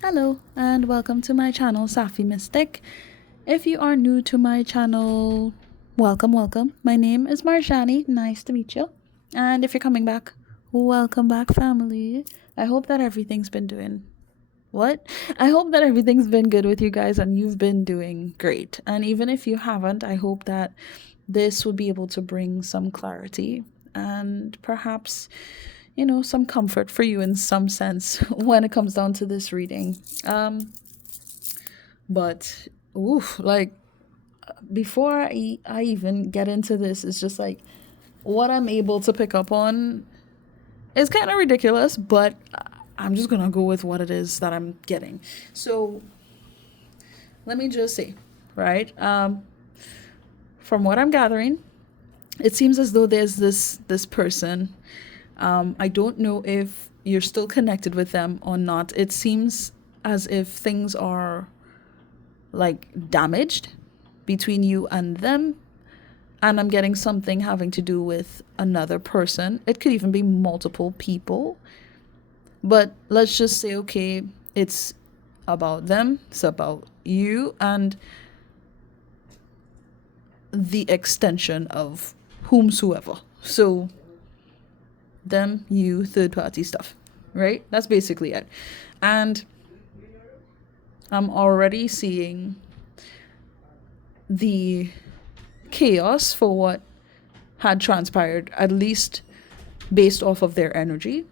Hello and welcome to my channel Safi Mystic. If you are new to my channel, welcome. My name is Marjani. Nice to meet you. And if you're coming back, welcome back, family. I hope that everything's been doing what? I hope that everything's been good with you guys and you've been doing great. And even if you haven't, I hope that this will be able to bring some clarity and perhaps some comfort for you in some sense when it comes down to this reading. But oof, like before I even get into this, it's just like what I'm able to pick up on is kind of ridiculous, but I'm just gonna go with what it is that I'm getting. So let me just say, right? From what I'm gathering, it seems as though there's this person. I don't know if you're still connected with them or not. It seems as if things are like damaged between you and them. And I'm getting something having to do with another person. It could even be multiple people. But let's just say, okay, it's about them, it's about you, and the extension of whomsoever. So, them, you, third party stuff, right? That's basically it. And I'm already seeing the chaos for what had transpired, at least based off of their energy.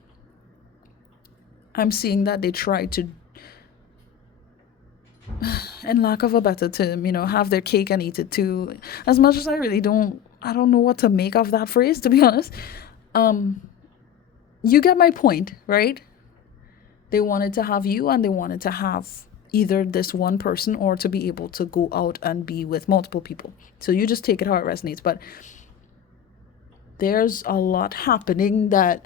I'm seeing that they tried to, in lack of a better term, have their cake and eat it too. As much as I don't know what to make of that phrase, to be honest. You get my point, right? They wanted to have you and they wanted to have either this one person or to be able to go out and be with multiple people. So you just take it how it resonates. But there's a lot happening that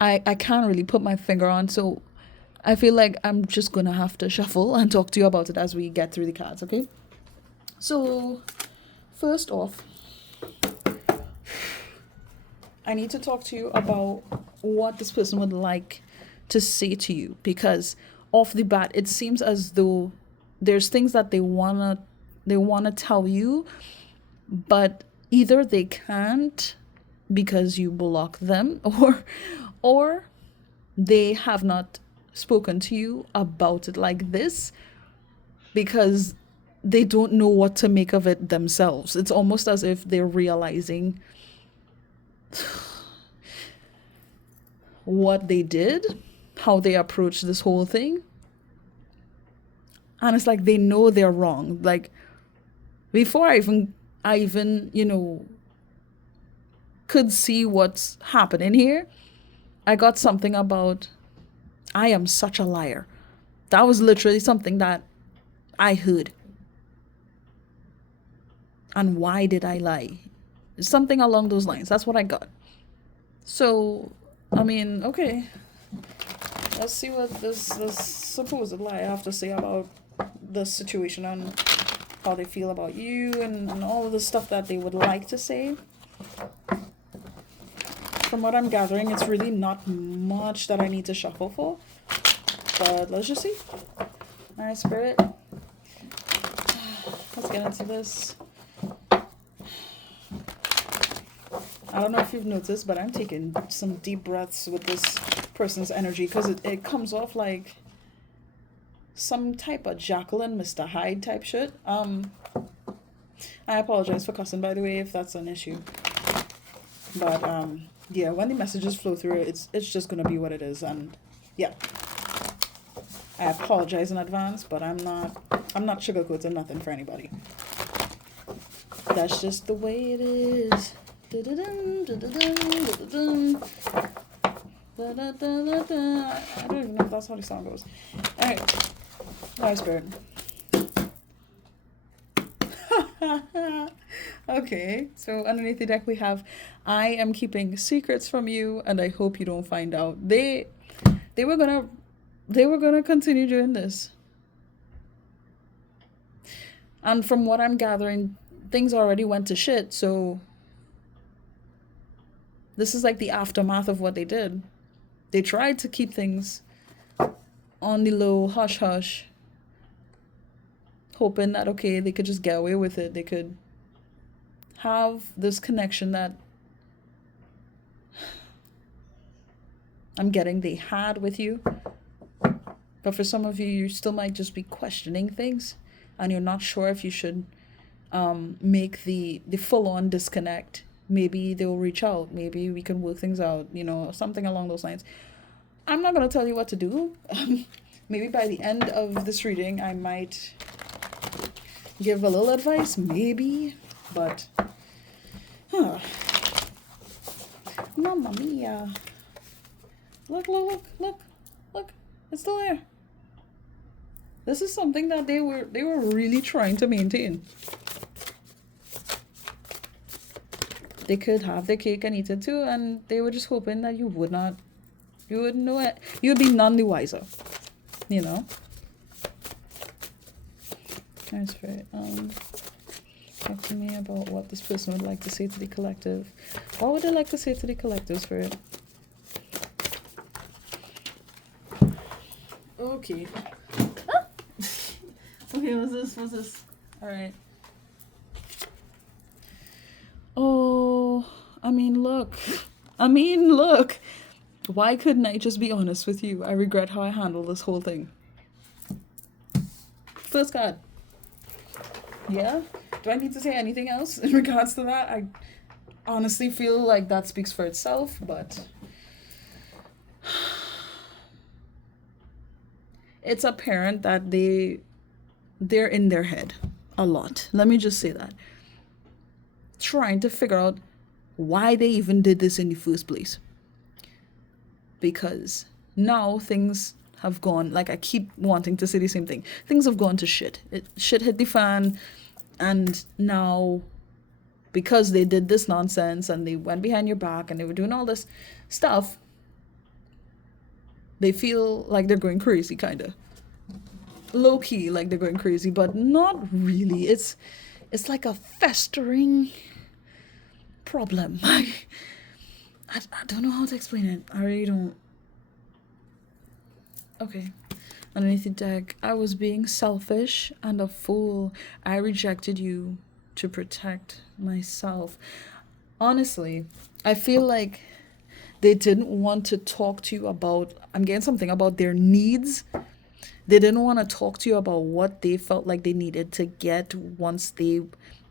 I can't really put my finger on. So I feel like I'm just going to have to shuffle and talk to you about it as we get through the cards, okay? So, first off, I need to talk to you about what this person would like to say to you, because off the bat it seems as though there's things that they want to tell you, but either they can't because you block them, or they have not spoken to you about it like this because they don't know what to make of it themselves. It's almost as if they're realizing what they did, how they approached this whole thing. And it's like they know they're wrong. Like before I even could see what's happening here, I got something about I am such a liar. That was literally something that I heard. And why did I lie? Something along those lines. That's what I got. So, I mean, okay. Let's see what this supposed lie I have to say about the situation and how they feel about you and all of the stuff that they would like to say. From what I'm gathering, it's really not much that I need to shuffle for. But let's just see. Alright, Spirit. Let's get into this. I don't know if you've noticed, but I'm taking some deep breaths with this person's energy because it comes off like some type of Jacqueline, Mr. Hyde type shit. I apologize for cussing, by the way, if that's an issue. But yeah, when the messages flow through, it's just gonna be what it is, and yeah. I apologize in advance, but I'm not sugarcoating nothing for anybody. That's just the way it is. I don't even know if that's how the song goes. Alright. Alright, Spirit. Okay, so underneath the deck we have I am keeping secrets from you and I hope you don't find out. They were gonna continue doing this. And from what I'm gathering, things already went to shit, so this is like the aftermath of what they did. They tried to keep things on the low, hush hush, hoping that okay, they could just get away with it. They could have this connection that I'm getting they had with you. But for some of you, you still might just be questioning things and you're not sure if you should make the full on disconnect. Maybe they'll reach out. Maybe we can work things out, something along those lines. I'm not going to tell you what to do. Maybe by the end of this reading, I might give a little advice, maybe. But, Mamma mia. Look, look, look, look, look. It's still there. This is something that they were really trying to maintain. They could have their cake and eat it too, and they were just hoping that you wouldn't know it. You'd be none the wiser, That's right. Talk to me about what this person would like to say to the collective. What would they like to say to the collective, Spirit? Okay. Okay, what's this? Alright. Oh, I mean, look. Why couldn't I just be honest with you? I regret how I handled this whole thing. First card. Yeah? Do I need to say anything else in regards to that? I honestly feel like that speaks for itself, but it's apparent that they're in their head a lot. Let me just say that. Trying to figure out why they even did this in the first place. Because now things have gone, like I keep wanting to say the same thing. Things have gone to shit. Shit hit the fan, and now because they did this nonsense and they went behind your back and they were doing all this stuff, they feel like they're going crazy, kind of. Low key, like they're going crazy, but not really. It's like a festering problem. I don't know how to explain it. I really don't. Okay. Underneath the deck, I was being selfish and a fool. I rejected you to protect myself. Honestly, I feel like they didn't want to talk to you about, I'm getting something about their needs. They didn't want to talk to you about what they felt like they needed to get once they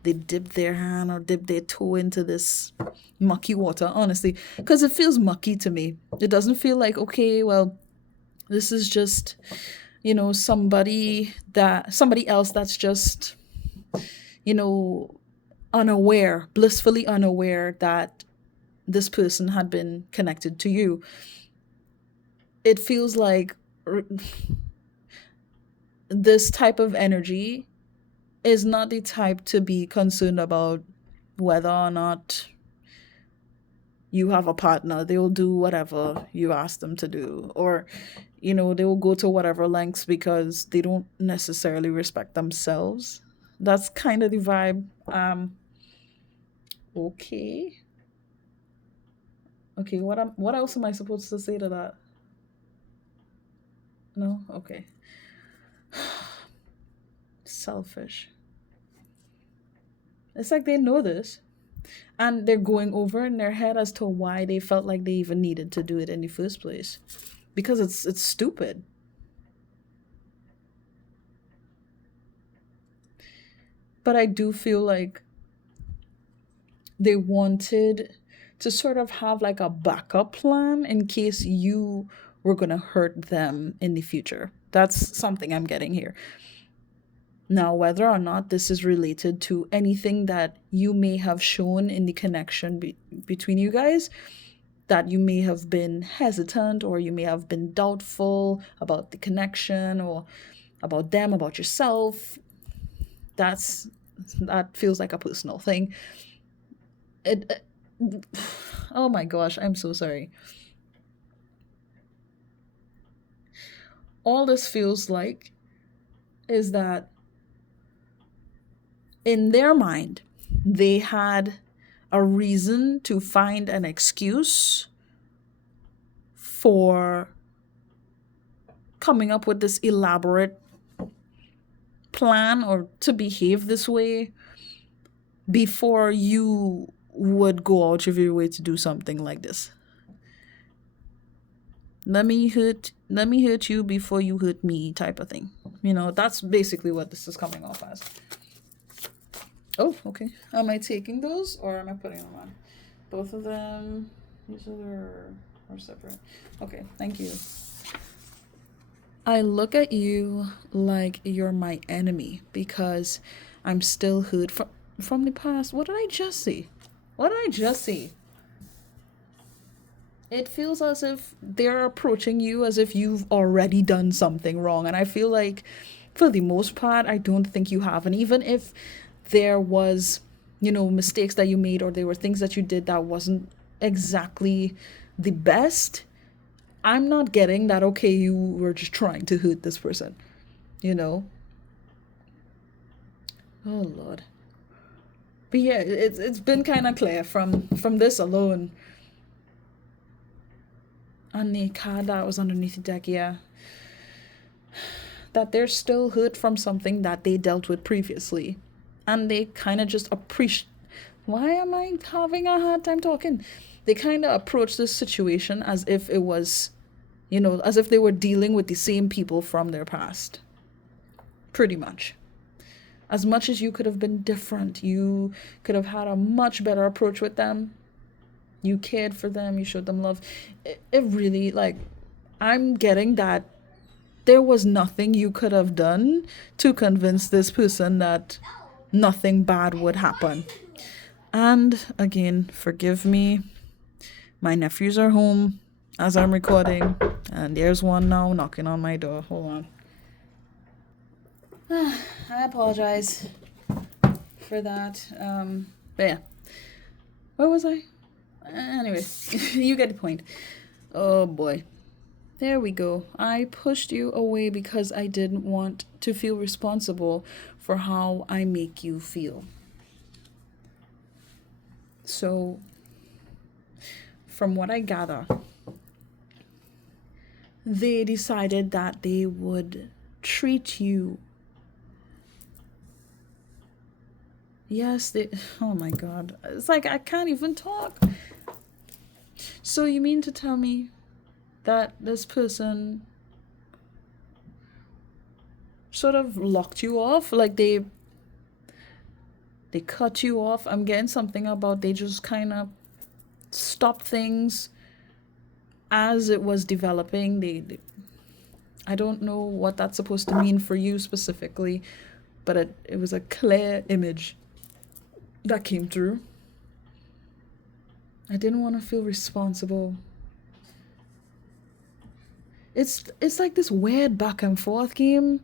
dipped their hand or dipped their toe into this mucky water, honestly. Because it feels mucky to me. It doesn't feel like, okay, well, this is just, somebody else that's just, unaware, blissfully unaware that this person had been connected to you. It feels like this type of energy is not the type to be concerned about whether or not you have a partner. They will do whatever you ask them to do, or they will go to whatever lengths because they don't necessarily respect themselves. That's kind of the vibe. Okay, what else am I supposed to say to that? No? Okay. Selfish. It's like they know this and they're going over in their head as to why they felt like they even needed to do it in the first place, because it's stupid. But I do feel like they wanted to sort of have like a backup plan in case you were going to hurt them in the future. That's something I'm getting here. Now, whether or not this is related to anything that you may have shown in the connection between you guys, that you may have been hesitant or you may have been doubtful about the connection or about them, about yourself, that feels like a personal thing. Oh my gosh, I'm so sorry. All this feels like is that in their mind, they had a reason to find an excuse for coming up with this elaborate plan or to behave this way before you would go out of your way to do something like this. Let me hurt you before you hurt me type of thing. You know, that's basically what this is coming off as. Oh, okay. Am I taking those or am I putting them on? Both of them. These are separate. Okay, thank you. I look at you like you're my enemy because I'm still hurt from the past. What did I just see? What did I just see? It feels as if they're approaching you as if you've already done something wrong. And I feel like, for the most part, I don't think you have. And even if there was, you know, mistakes that you made or there were things that you did that wasn't exactly the best, I'm not getting that, okay, you were just trying to hurt this person, you know? Oh, Lord. But yeah, it's been kind of clear from this alone. And the card that was underneath the deck, yeah, that they're still hurt from something that they dealt with previously. And they kind of just appreciate... Why am I having a hard time talking? They kind of approach this situation as if it was, you know, as if they were dealing with the same people from their past. Pretty much. As much as you could have been different, you could have had a much better approach with them. You cared for them, you showed them love. It really, like, I'm getting that there was nothing you could have done to convince this person that nothing bad would happen. And again, forgive me. My nephews are home as I'm recording, and there's one now knocking on my door. Hold on. I apologize for that. But yeah. Where was I? Anyway, you get the point. Oh boy. There we go. I pushed you away because I didn't want to feel responsible for how I make you feel. So, from what I gather, they decided that they would treat you. Yes, they... Oh my God. It's like I can't even talk. So you mean to tell me that this person sort of locked you off? Like they cut you off? I'm getting something about they just kind of stopped things as it was developing. They I don't know what that's supposed to mean for you specifically, but it was a clear image that came through. I didn't want to feel responsible. It's like this weird back and forth game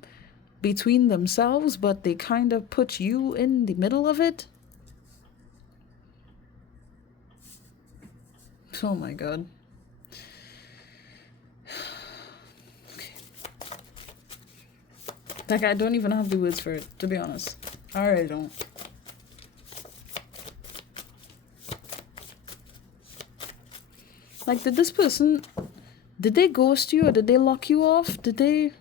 between themselves, but they kind of put you in the middle of it. Oh my God. Okay. Like, I don't even have the words for it, to be honest. I really don't. Like, did they ghost you or did they lock you off? Did they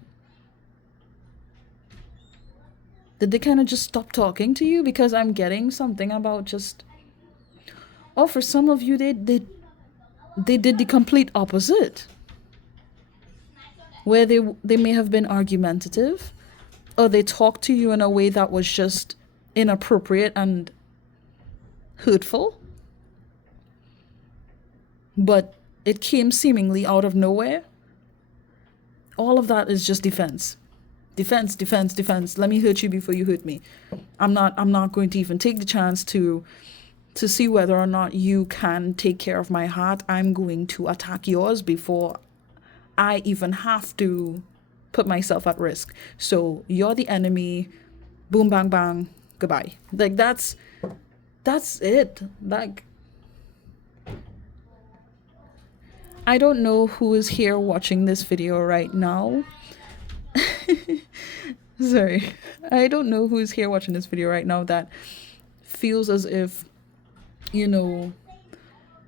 kind of just stop talking to you? Because I'm getting something about just... Oh, for some of you, they did the complete opposite. Where they may have been argumentative, or they talked to you in a way that was just inappropriate and hurtful. But it came seemingly out of nowhere. All of that is just defense. Defense, defense, defense. Let me hurt you before you hurt me. I'm not going to even take the chance to see whether or not you can take care of my heart. I'm going to attack yours before I even have to put myself at risk. So you're the enemy. Boom, bang, bang. Goodbye. Like, that's it. Like, I don't know who is here watching this video right now. Sorry. I don't know who is here watching this video right now that feels as if, you know,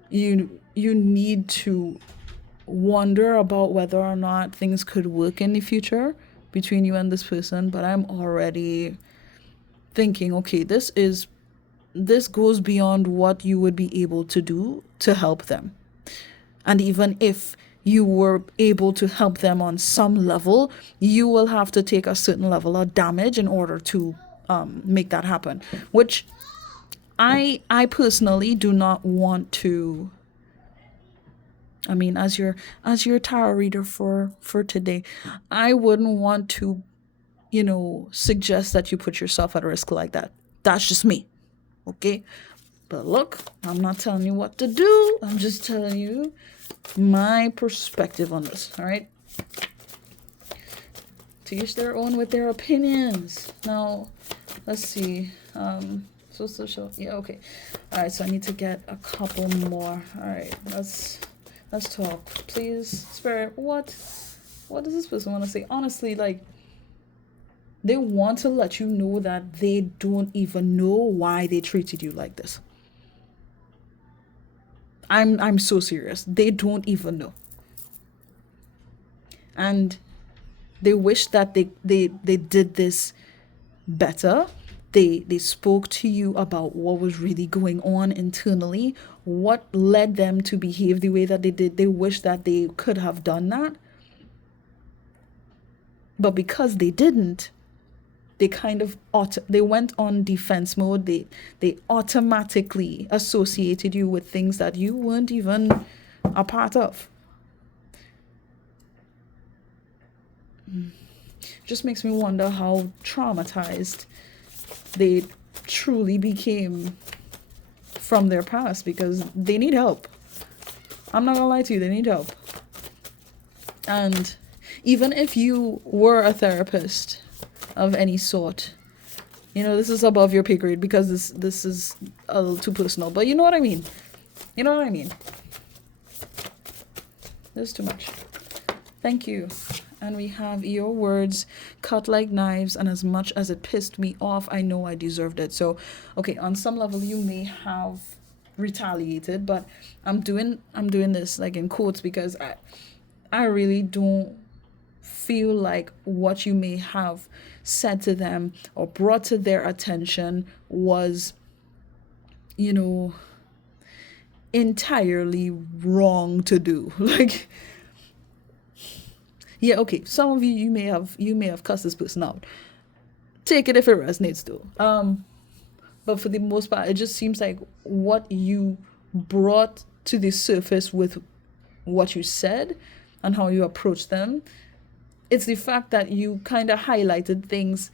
you need to wonder about whether or not things could work in the future between you and this person, but I'm already thinking, okay, this goes beyond what you would be able to do to help them. And even if you were able to help them on some level, you will have to take a certain level of damage in order to make that happen. Which I personally do not want to. I mean, as your tarot reader for today, I wouldn't want to, suggest that you put yourself at risk like that. That's just me. Okay? But look, I'm not telling you what to do. I'm just telling you my perspective on this. All right? To each their own with their opinions. Now, let's see. So, yeah, okay. All right, so I need to get a couple more. All right, let's talk. Please, Spirit, what does this person want to say? Honestly, like, they want to let you know that they don't even know why they treated you like this. I'm so serious. They don't even know. And they wish that they did this better. They spoke to you about what was really going on internally, what led them to behave the way that they did. They wish that they could have done that. But because they didn't, they kind of they went on defense mode. They automatically associated you with things that you weren't even a part of. Just makes me wonder how traumatized they truly became from their past, because they need help. I'm not gonna lie to you, they need help. And even if you were a therapist of any sort, this is above your pay grade, because this is a little too personal, but you know what I mean. This is too much. Thank you. And we have your words cut like knives, and as much as it pissed me off, I know I deserved it. So, okay, on some level you may have retaliated, but I'm doing this like in quotes, because I really don't feel like what you may have said to them or brought to their attention was, entirely wrong to do. Like, yeah, okay, some of you may have cussed this person out. Take it if it resonates though. But for the most part, it just seems like what you brought to the surface with what you said and how you approached them, it's the fact that you kind of highlighted things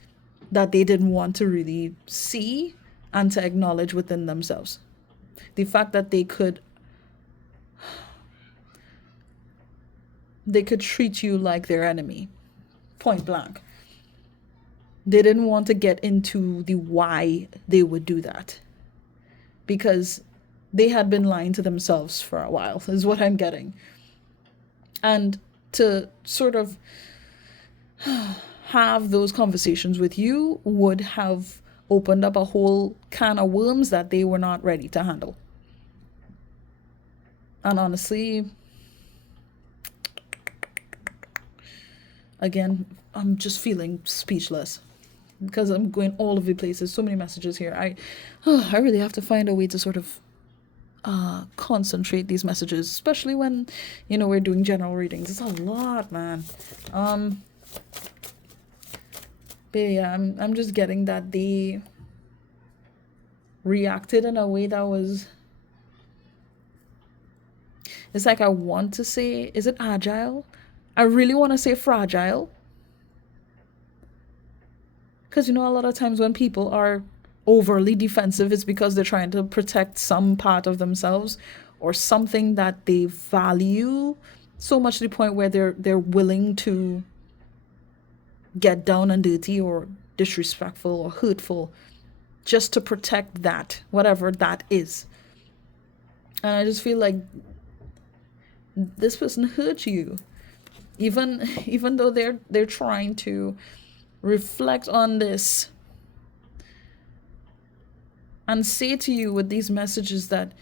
that they didn't want to really see and to acknowledge within themselves. The fact that they could treat you like their enemy, point blank. They didn't want to get into the why they would do that, because they had been lying to themselves for a while, is what I'm getting. And to sort of have those conversations with you would have opened up a whole can of worms that they were not ready to handle. And honestly, again, I'm just feeling speechless, because I'm going all over the places. So many messages here. I really have to find a way to sort of concentrate these messages, especially when we're doing general readings. It's a lot, man. But yeah, I'm just getting that they reacted in a way that was, it's like, I want to say, is it agile? I really want to say fragile. Because a lot of times when people are overly defensive, it's because they're trying to protect some part of themselves or something that they value so much to the point where they're willing to get down and dirty or disrespectful or hurtful just to protect that, whatever that is. And I just feel like this person hurt you, even though they're trying to reflect on this and say to you with these messages that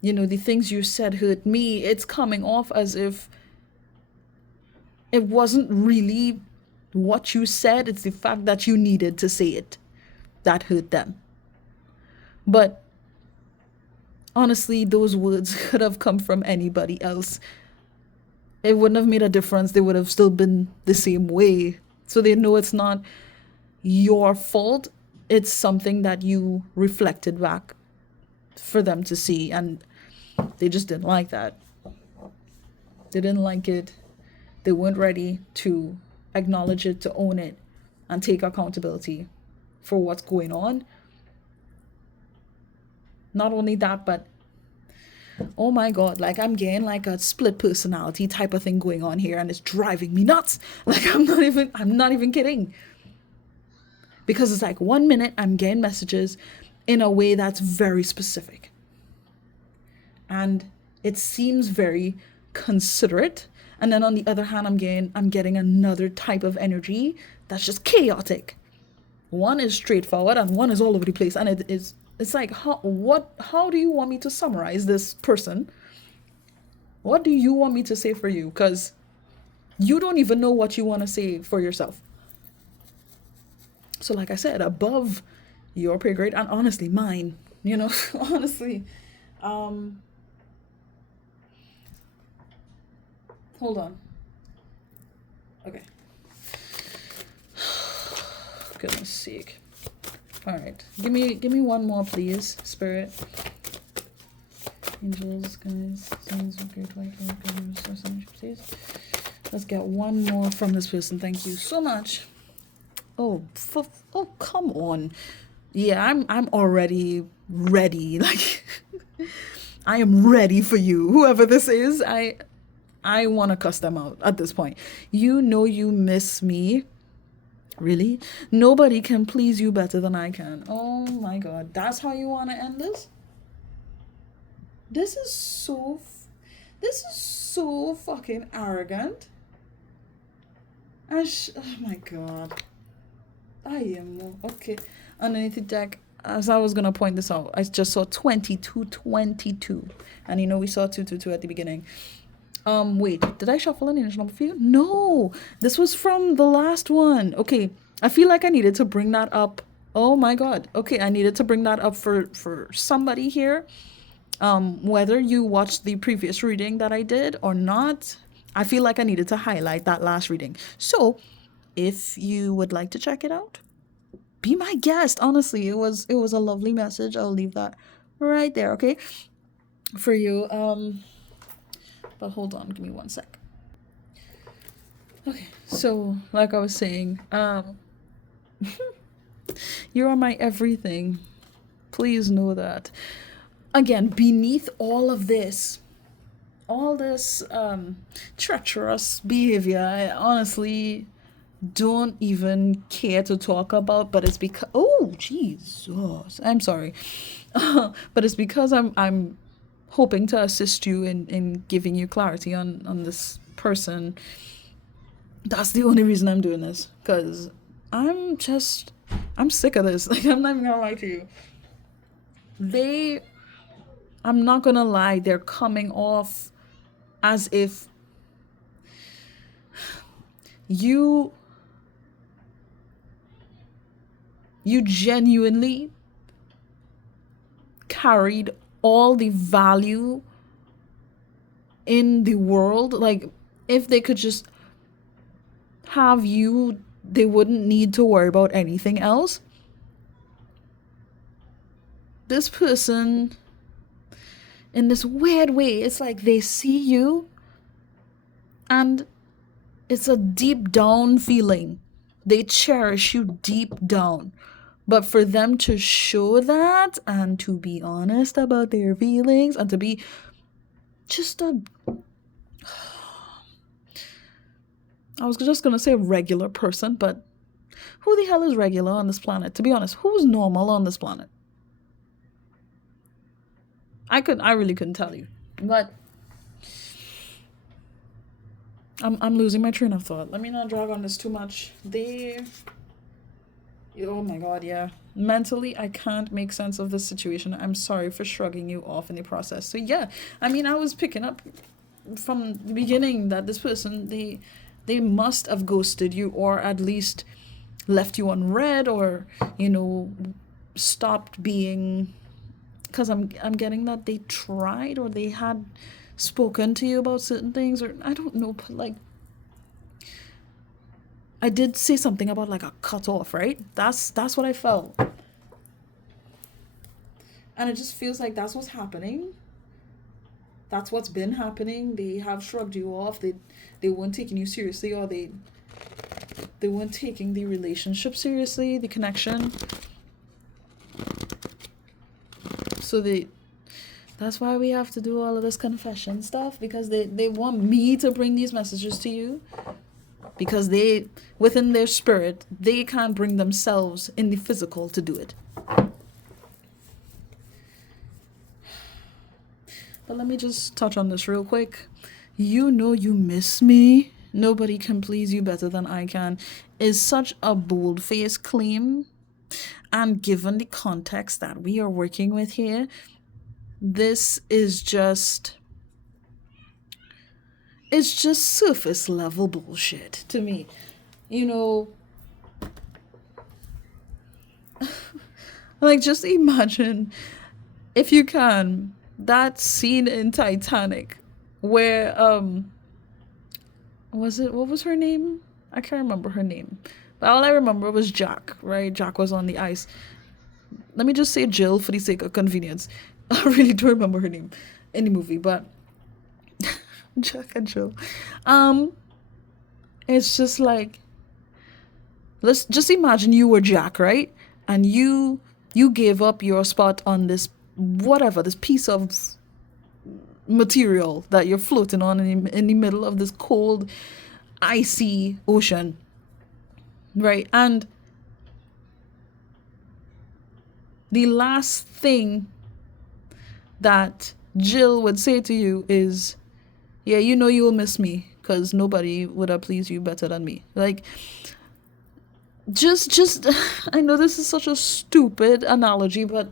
the things you said hurt me. It's coming off as if It wasn't really what you said, it's the fact that you needed to say it that hurt them. But honestly, those words could have come from anybody else. It wouldn't have made a difference. They would have still been the same way. So they know it's not your fault. It's something that you reflected back for them to see. And they just didn't like that. They didn't like it. They weren't ready to acknowledge it, to own it, and take accountability for what's going on. Not only that, but oh my god, like I'm getting like a split personality type of thing going on here, and it's driving me nuts. Like I'm not even kidding. Because it's like 1 minute I'm getting messages in a way that's very specific. And it seems very considerate. And then on the other hand, I'm getting another type of energy that's just chaotic. One is straightforward and one is all over the place. And it's like how do you want me to summarize this person? What do you want me to say for you? Because you don't even know what you want to say for yourself. So like I said, above your pay grade, and honestly mine, honestly. Hold on. Okay. Goodness sake. All right. Give me one more, please, Spirit. Angels, guys, sons, great white, please. Let's get one more from this person. Thank you so much. Oh, come on. Yeah, I'm already ready. Like, I am ready for you. Whoever this is, I want to cuss them out at this point. You know you miss me. Really? Nobody can please you better than I can. Oh my god. That's how you want to end this? This is so fucking arrogant. Oh my god. I am okay. Underneath the deck, as I was gonna point this out, I just saw 22. And we saw 222 at the beginning. Wait, did I shuffle an angel number for you? No, this was from the last one. Okay, I feel like I needed to bring that up. Oh my god. Okay, I needed to bring that up for somebody here. Whether you watched the previous reading that I did or not, I feel like I needed to highlight that last reading. So, if you would like to check it out, be my guest. Honestly, it was a lovely message. I'll leave that right there, okay? For you. But hold on, give me 1 sec. Okay, so like I was saying, you are my everything. Please know that. Again, beneath all this treacherous behavior, I honestly don't even care to talk about, but it's because Jesus, I'm sorry. But it's because I'm hoping to assist you in giving you clarity on this person. That's the only reason I'm doing this, because I'm sick of this. Like, I'm not even gonna lie to you. I'm not gonna lie, they're coming off as if you genuinely carried all the value in the world. Like, if they could just have you, they wouldn't need to worry about anything else. This person, in this weird way, it's like they see you and it's a deep down feeling. They cherish you deep down. But for them to show that and to be honest about their feelings and to be just I was just going to say a regular person, but who the hell is regular on this planet? To be honest, who's normal on this planet? I really couldn't tell you. But I'm losing my train of thought. Let me not drag on this too much. Oh my god, yeah. Mentally, I can't make sense of this situation. I'm sorry for shrugging you off in the process. So yeah, I mean, I was picking up from the beginning that this person, They must have ghosted you, or at least left you unread, or stopped being, because I'm getting that they tried, or they had spoken to you about certain things, or I don't know, but like I did say something about like a cut off, right? That's what I felt. And it just feels like that's what's happening. That's what's been happening. They have shrugged you off. They weren't taking you seriously, or they weren't taking the relationship seriously, the connection. So that's why we have to do all of this confession stuff, because they want me to bring these messages to you, because they, within their spirit, they can't bring themselves in the physical to do it. But let me just touch on this real quick. You miss me. Nobody can please you better than I can is such a bold-faced claim. And given the context that we are working with here, this is it's just surface level bullshit to me. Like, just imagine, if you can, that scene in Titanic where what was her name? I can't remember her name. But all I remember was Jack, right? Jack was on the ice. Let me just say Jill for the sake of convenience. I really don't remember her name in the movie, but Jack and Jill. It's just like, let's just imagine you were Jack, right? And you gave up your spot on this piece of material that you're floating on in the middle of this cold, icy ocean, right? And the last thing that Jill would say to you is, yeah, you'll miss me, because nobody would have pleased you better than me. Like, just I know this is such a stupid analogy, but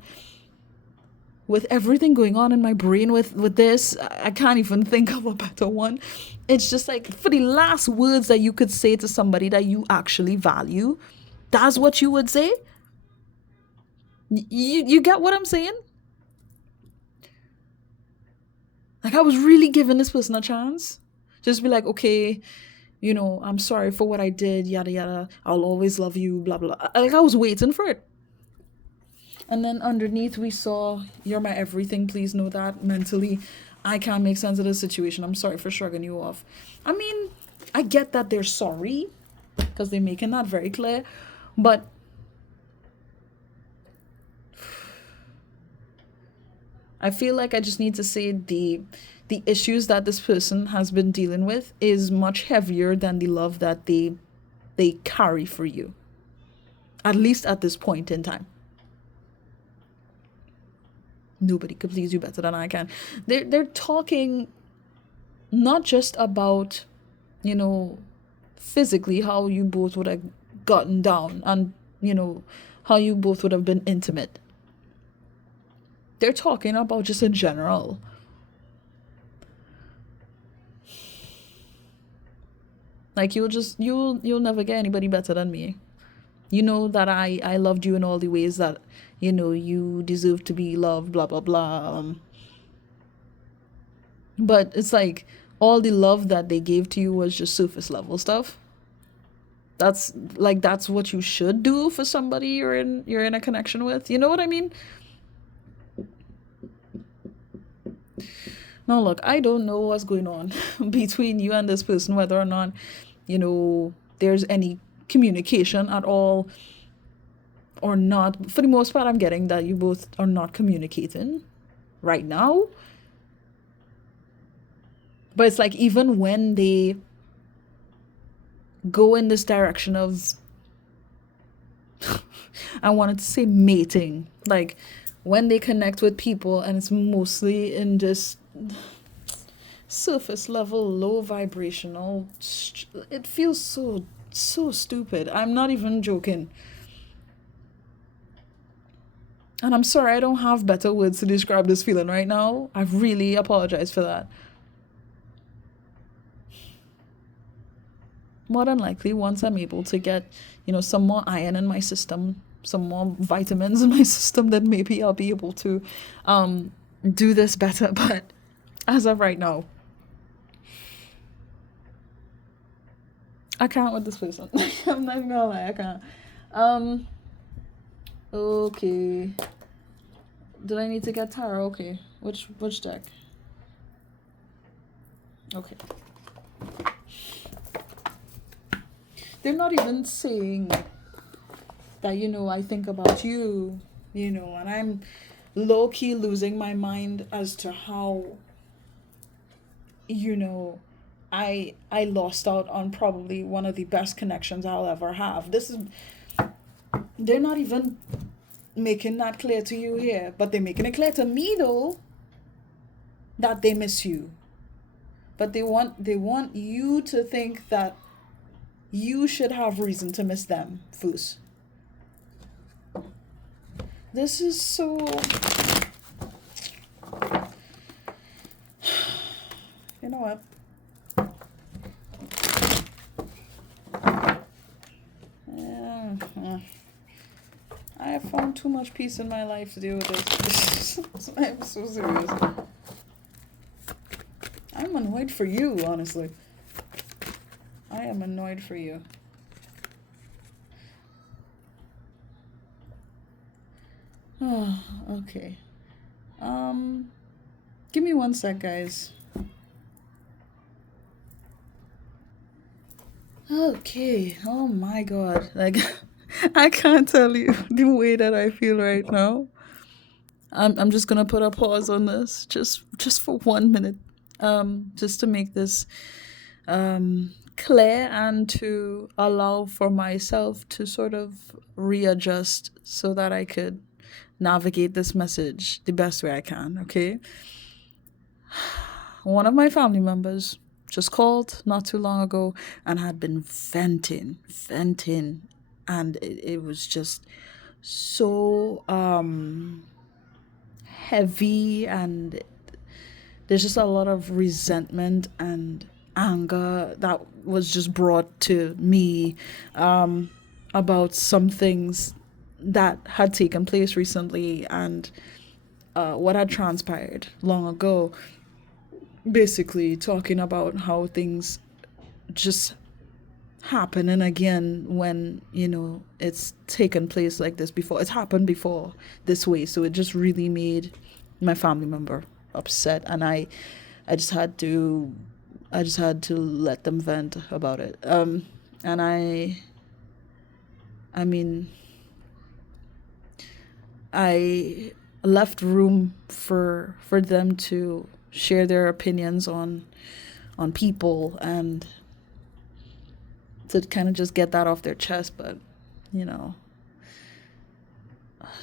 with everything going on in my brain with this, I can't even think of a better one. It's just like, for the last words that you could say to somebody that you actually value, that's what you would say. You get what I'm saying? Like, I was really giving this person a chance. Just be like, okay, I'm sorry for what I did, yada yada, I'll always love you, blah blah. Like, I was waiting for it. And then underneath we saw, you're my everything, please know that. Mentally, I can't make sense of this situation. I'm sorry for shrugging you off. I mean, I get that they're sorry, because they're making that very clear. But I feel like I just need to say the issues that this person has been dealing with is much heavier than the love that they carry for you. At least at this point in time. Nobody could please you better than I can. They're talking not just about, physically how you both would have gotten down, and, how you both would have been intimate. They're talking about just in general. Like, you'll never get anybody better than me. You know that I loved you in all the ways that, you deserve to be loved, blah, blah, blah. But it's like, all the love that they gave to you was just surface level stuff. That's what you should do for somebody you're in a connection with. You know what I mean? Now, look, I don't know what's going on between you and this person, whether or not, there's any communication at all or not. For the most part, I'm getting that you both are not communicating right now. But it's like, even when they go in this direction of, I wanted to say mating, like, when they connect with people and it's mostly in just surface level, low vibrational, it feels so stupid. I'm not even joking. And I'm sorry, I don't have better words to describe this feeling right now. I really apologize for that. more than likely, once I'm able to get, some more iron in my system, some more vitamins in my system, then maybe I'll be able to do this better. But as of right now, I can't with this person. I'm not gonna lie, I can't. Um, okay. Did I need to get tarot? Okay. Which deck? Okay. They're not even saying that, I think about you, and I'm low key losing my mind as to how, I lost out on probably one of the best connections I'll ever have. They're not even making that clear to you here, but they're making it clear to me though that they miss you. But they want you to think that you should have reason to miss them, Foos. This is so... You know what? I have found too much peace in my life to deal with this. I'm so serious. I'm annoyed for you, honestly. I am annoyed for you. Oh, okay. Give me one sec, guys. Okay. Oh my god. Like, I can't tell you the way that I feel right now. I'm just gonna put a pause on this just for 1 minute. Just to make this clear and to allow for myself to sort of readjust so that I could navigate this message the best way I can, okay? One of my family members just called not too long ago and had been venting, and it was just so heavy, and there's just a lot of resentment and anger that was just brought to me about some things that had taken place recently and what had transpired long ago. Basically talking about how things just happening again when, it's taken place like this before. It's happened before this way. So it just really made my family member upset, and I just had to let them vent about it. And I mean, I left room for them to share their opinions on people and to kind of just get that off their chest. But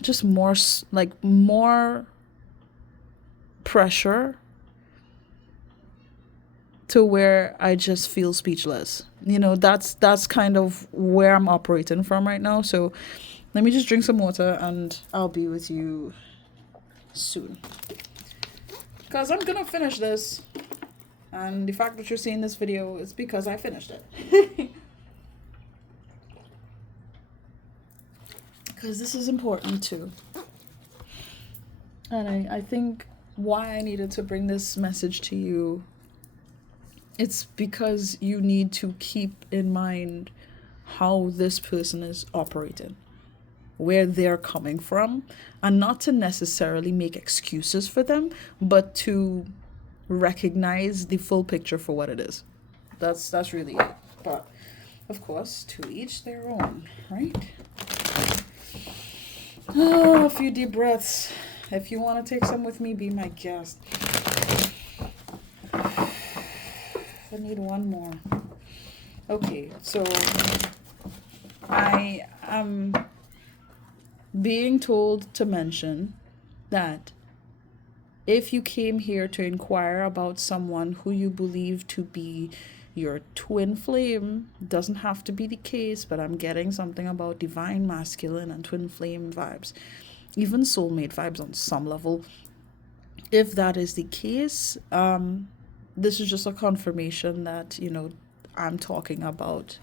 just more pressure to where I just feel speechless. That's kind of where I'm operating from right now. So let me just drink some water and I'll be with you soon, because I'm gonna finish this, and the fact that you're seeing this video is because I finished it. Because this is important too. And I think why I needed to bring this message to you, it's because you need to keep in mind how this person is operating, where they're coming from, and not to necessarily make excuses for them, but to recognize the full picture for what it is. That's really it. But of course, to each their own, right? Oh, a few deep breaths. If you want to take some with me, be my guest. I need one more. Okay, so I am being told to mention that if you came here to inquire about someone who you believe to be your twin flame, doesn't have to be the case, but I'm getting something about divine masculine and twin flame vibes, even soulmate vibes on some level. If that is the case, this is just a confirmation that, I'm talking about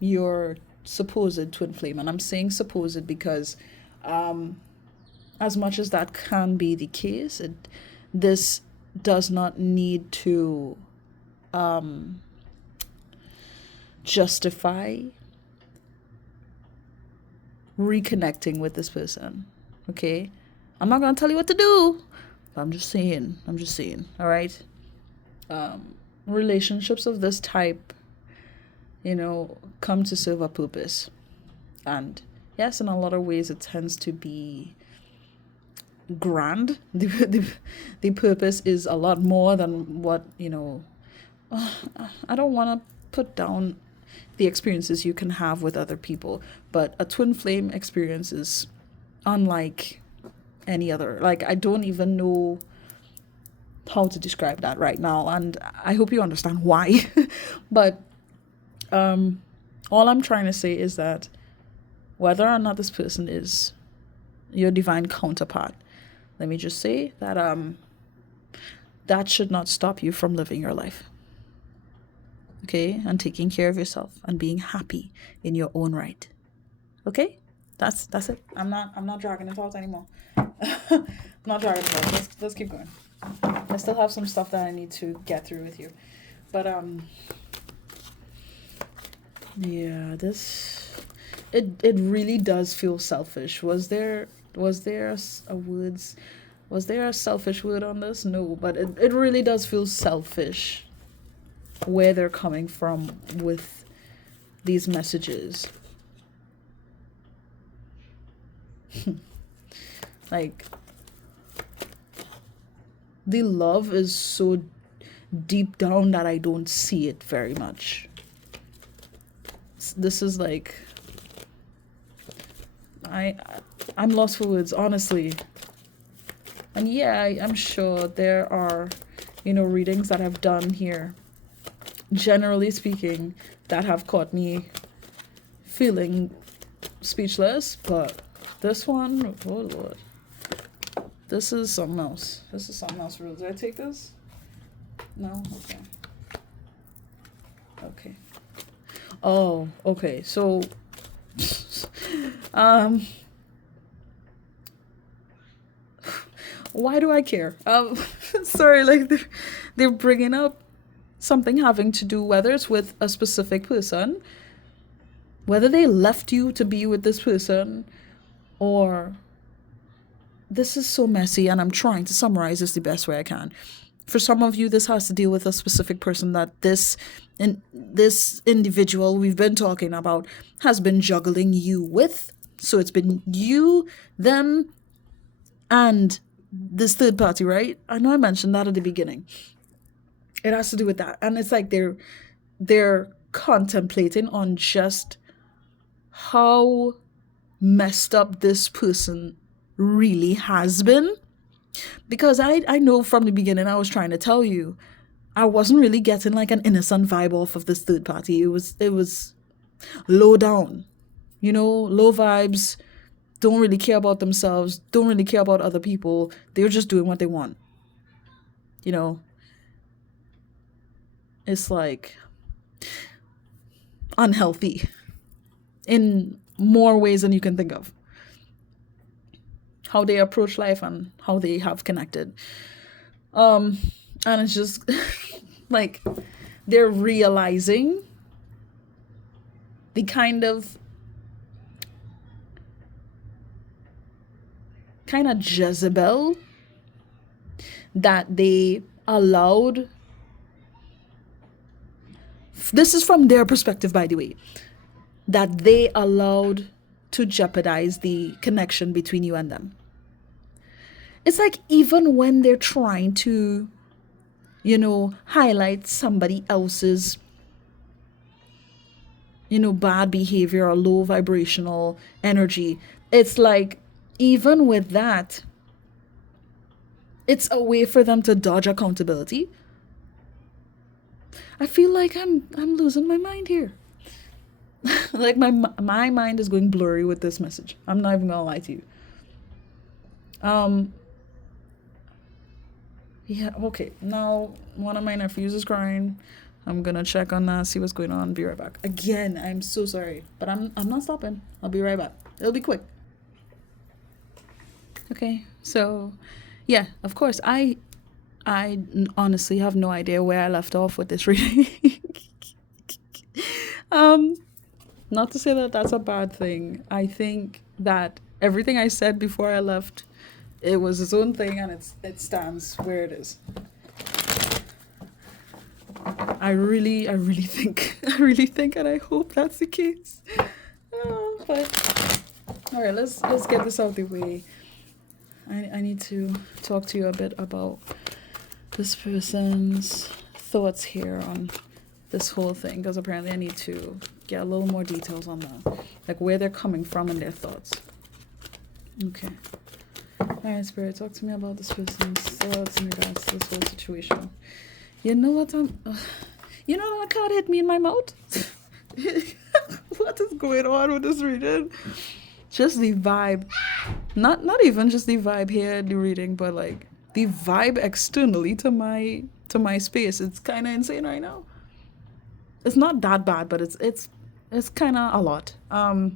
your supposed twin flame. And I'm saying supposed because as much as that can be the case, this does not need to justify reconnecting with this person. Okay? I'm not gonna tell you what to do. But I'm just saying. All right? Relationships of this type, come to serve a purpose. And yes, in a lot of ways, it tends to be grand. The purpose is a lot more than what, I don't want to put down the experiences you can have with other people, but a twin flame experience is unlike any other. Like, I don't even know how to describe that right now, and I hope you understand why. But all I'm trying to say is that whether or not this person is your divine counterpart, let me just say that that should not stop you from living your life. Okay? And taking care of yourself and being happy in your own right. Okay? That's it. I'm not dragging it out anymore. I'm not dragging it out. Let's keep going. I still have some stuff that I need to get through with you. But yeah, it really does feel selfish. Was there a selfish word on this? No, but it really does feel selfish where they're coming from with these messages. Like, the love is so deep down that I don't see it very much. This is like, I'm lost for words, honestly. And yeah, I'm sure there are, readings that I've done here, generally speaking, that have caught me feeling speechless, but this one, oh Lord, this is something else. For real. Did I take this? No? Okay. Oh, okay. So, why do I care? Sorry, like they're bringing up something having to do, whether it's with a specific person, whether they left you to be with this person, or this is so messy, and I'm trying to summarize this the best way I can. For some of you, this has to deal with a specific person that this individual we've been talking about has been juggling you with. So it's been you, them, and this third party, right? I know I mentioned that at the beginning. It has to do with that. And it's like they're contemplating on just how messed up this person really has been. Because I know from the beginning, I was trying to tell you, I wasn't really getting like an innocent vibe off of this third party. It was low down, low vibes, don't really care about themselves, don't really care about other people. They're just doing what they want. It's like unhealthy in more ways than you can think of. How they approach life and how they have connected. And it's just like they're realizing the kind of Jezebel that they allowed. This is from their perspective, by the way, that they allowed to jeopardize the connection between you and them. It's like even when they're trying to, highlight somebody else's, bad behavior or low vibrational energy, it's like even with that, it's a way for them to dodge accountability. I feel like I'm losing my mind here. Like my mind is going blurry with this message. I'm not even gonna lie to you. Yeah, okay. Now one of my nephews is crying. I'm gonna check on that, see what's going on, be right back. Again, I'm so sorry, but I'm not stopping. I'll be right back. It'll be quick. Okay, so yeah, of course, I honestly have no idea where I left off with this reading. um, not to say that that's a bad thing. I think that everything I said before I left, it was its own thing, and it stands where it is. I really think, and I hope that's the case. But all right, let's get this out of the way. I need to talk to you a bit about this person's thoughts here on this whole thing, because apparently I need to get a little more details on that, like where they're coming from and their thoughts. Okay. All right, Spirit, talk to me about this person's thoughts in regards to this whole situation. You know what? You know that card hit me in my mouth? What is going on with this reading? Just the vibe. Not even just the vibe here in the reading, but like the vibe externally to my space. It's kind of insane right now. It's not that bad, but it's kind of a lot. But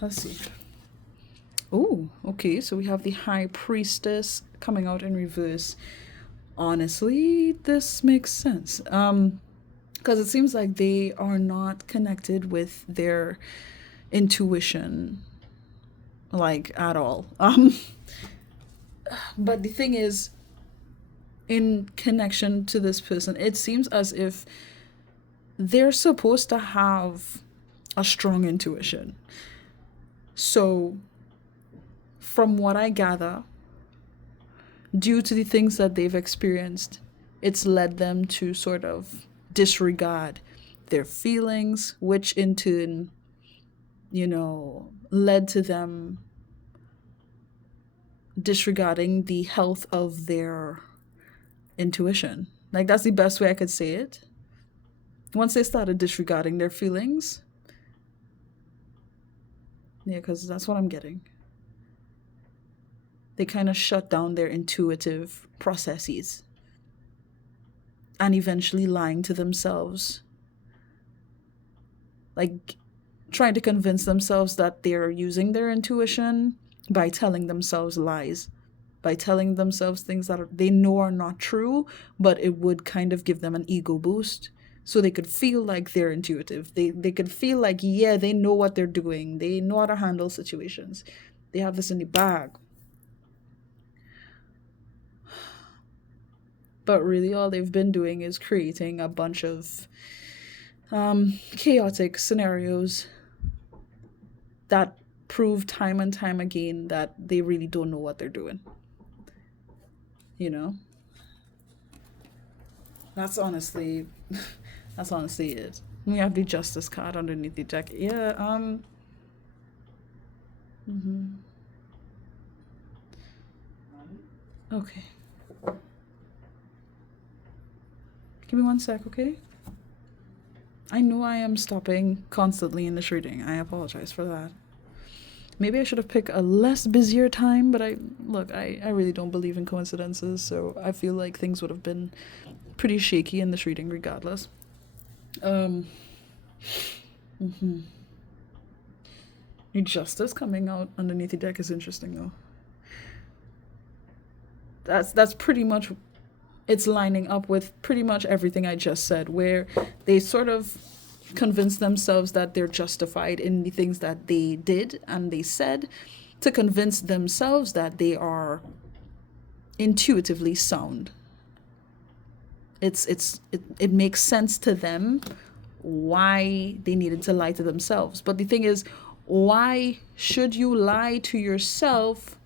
let's see. Oh, okay. So we have the High Priestess coming out in reverse. Honestly, this makes sense. Because it seems like they are not connected with their intuition, like, at all. But the thing is, in connection to this person, it seems as if they're supposed to have a strong intuition. So, from what I gather, due to the things that they've experienced, it's led them to sort of disregard their feelings, which in turn, led to them disregarding the health of their intuition. Like, that's the best way I could say it. Once they started disregarding their feelings, yeah, because that's what I'm getting. They kind of shut down their intuitive processes and eventually lying to themselves. Like, trying to convince themselves that they're using their intuition by telling themselves lies, by telling themselves things that they know are not true, but it would kind of give them an ego boost. So they could feel like they're intuitive. They could feel like, yeah, they know what they're doing. They know how to handle situations. They have this in the bag. But really all they've been doing is creating a bunch of chaotic scenarios that prove time and time again that they really don't know what they're doing. That's honestly it. We have the Justice card underneath the deck. Yeah, Okay. Give me 1 sec, okay? I know I am stopping constantly in this reading. I apologize for that. Maybe I should have picked a less busier time, but I really don't believe in coincidences, so I feel like things would have been pretty shaky in this reading regardless. The Justice coming out underneath the deck is interesting though. That's pretty much, it's lining up with pretty much everything I just said, where they sort of convince themselves that they're justified in the things that they did and they said, to convince themselves that they are intuitively sound. It makes sense to them why they needed to lie to themselves. But the thing is, why should you lie to yourself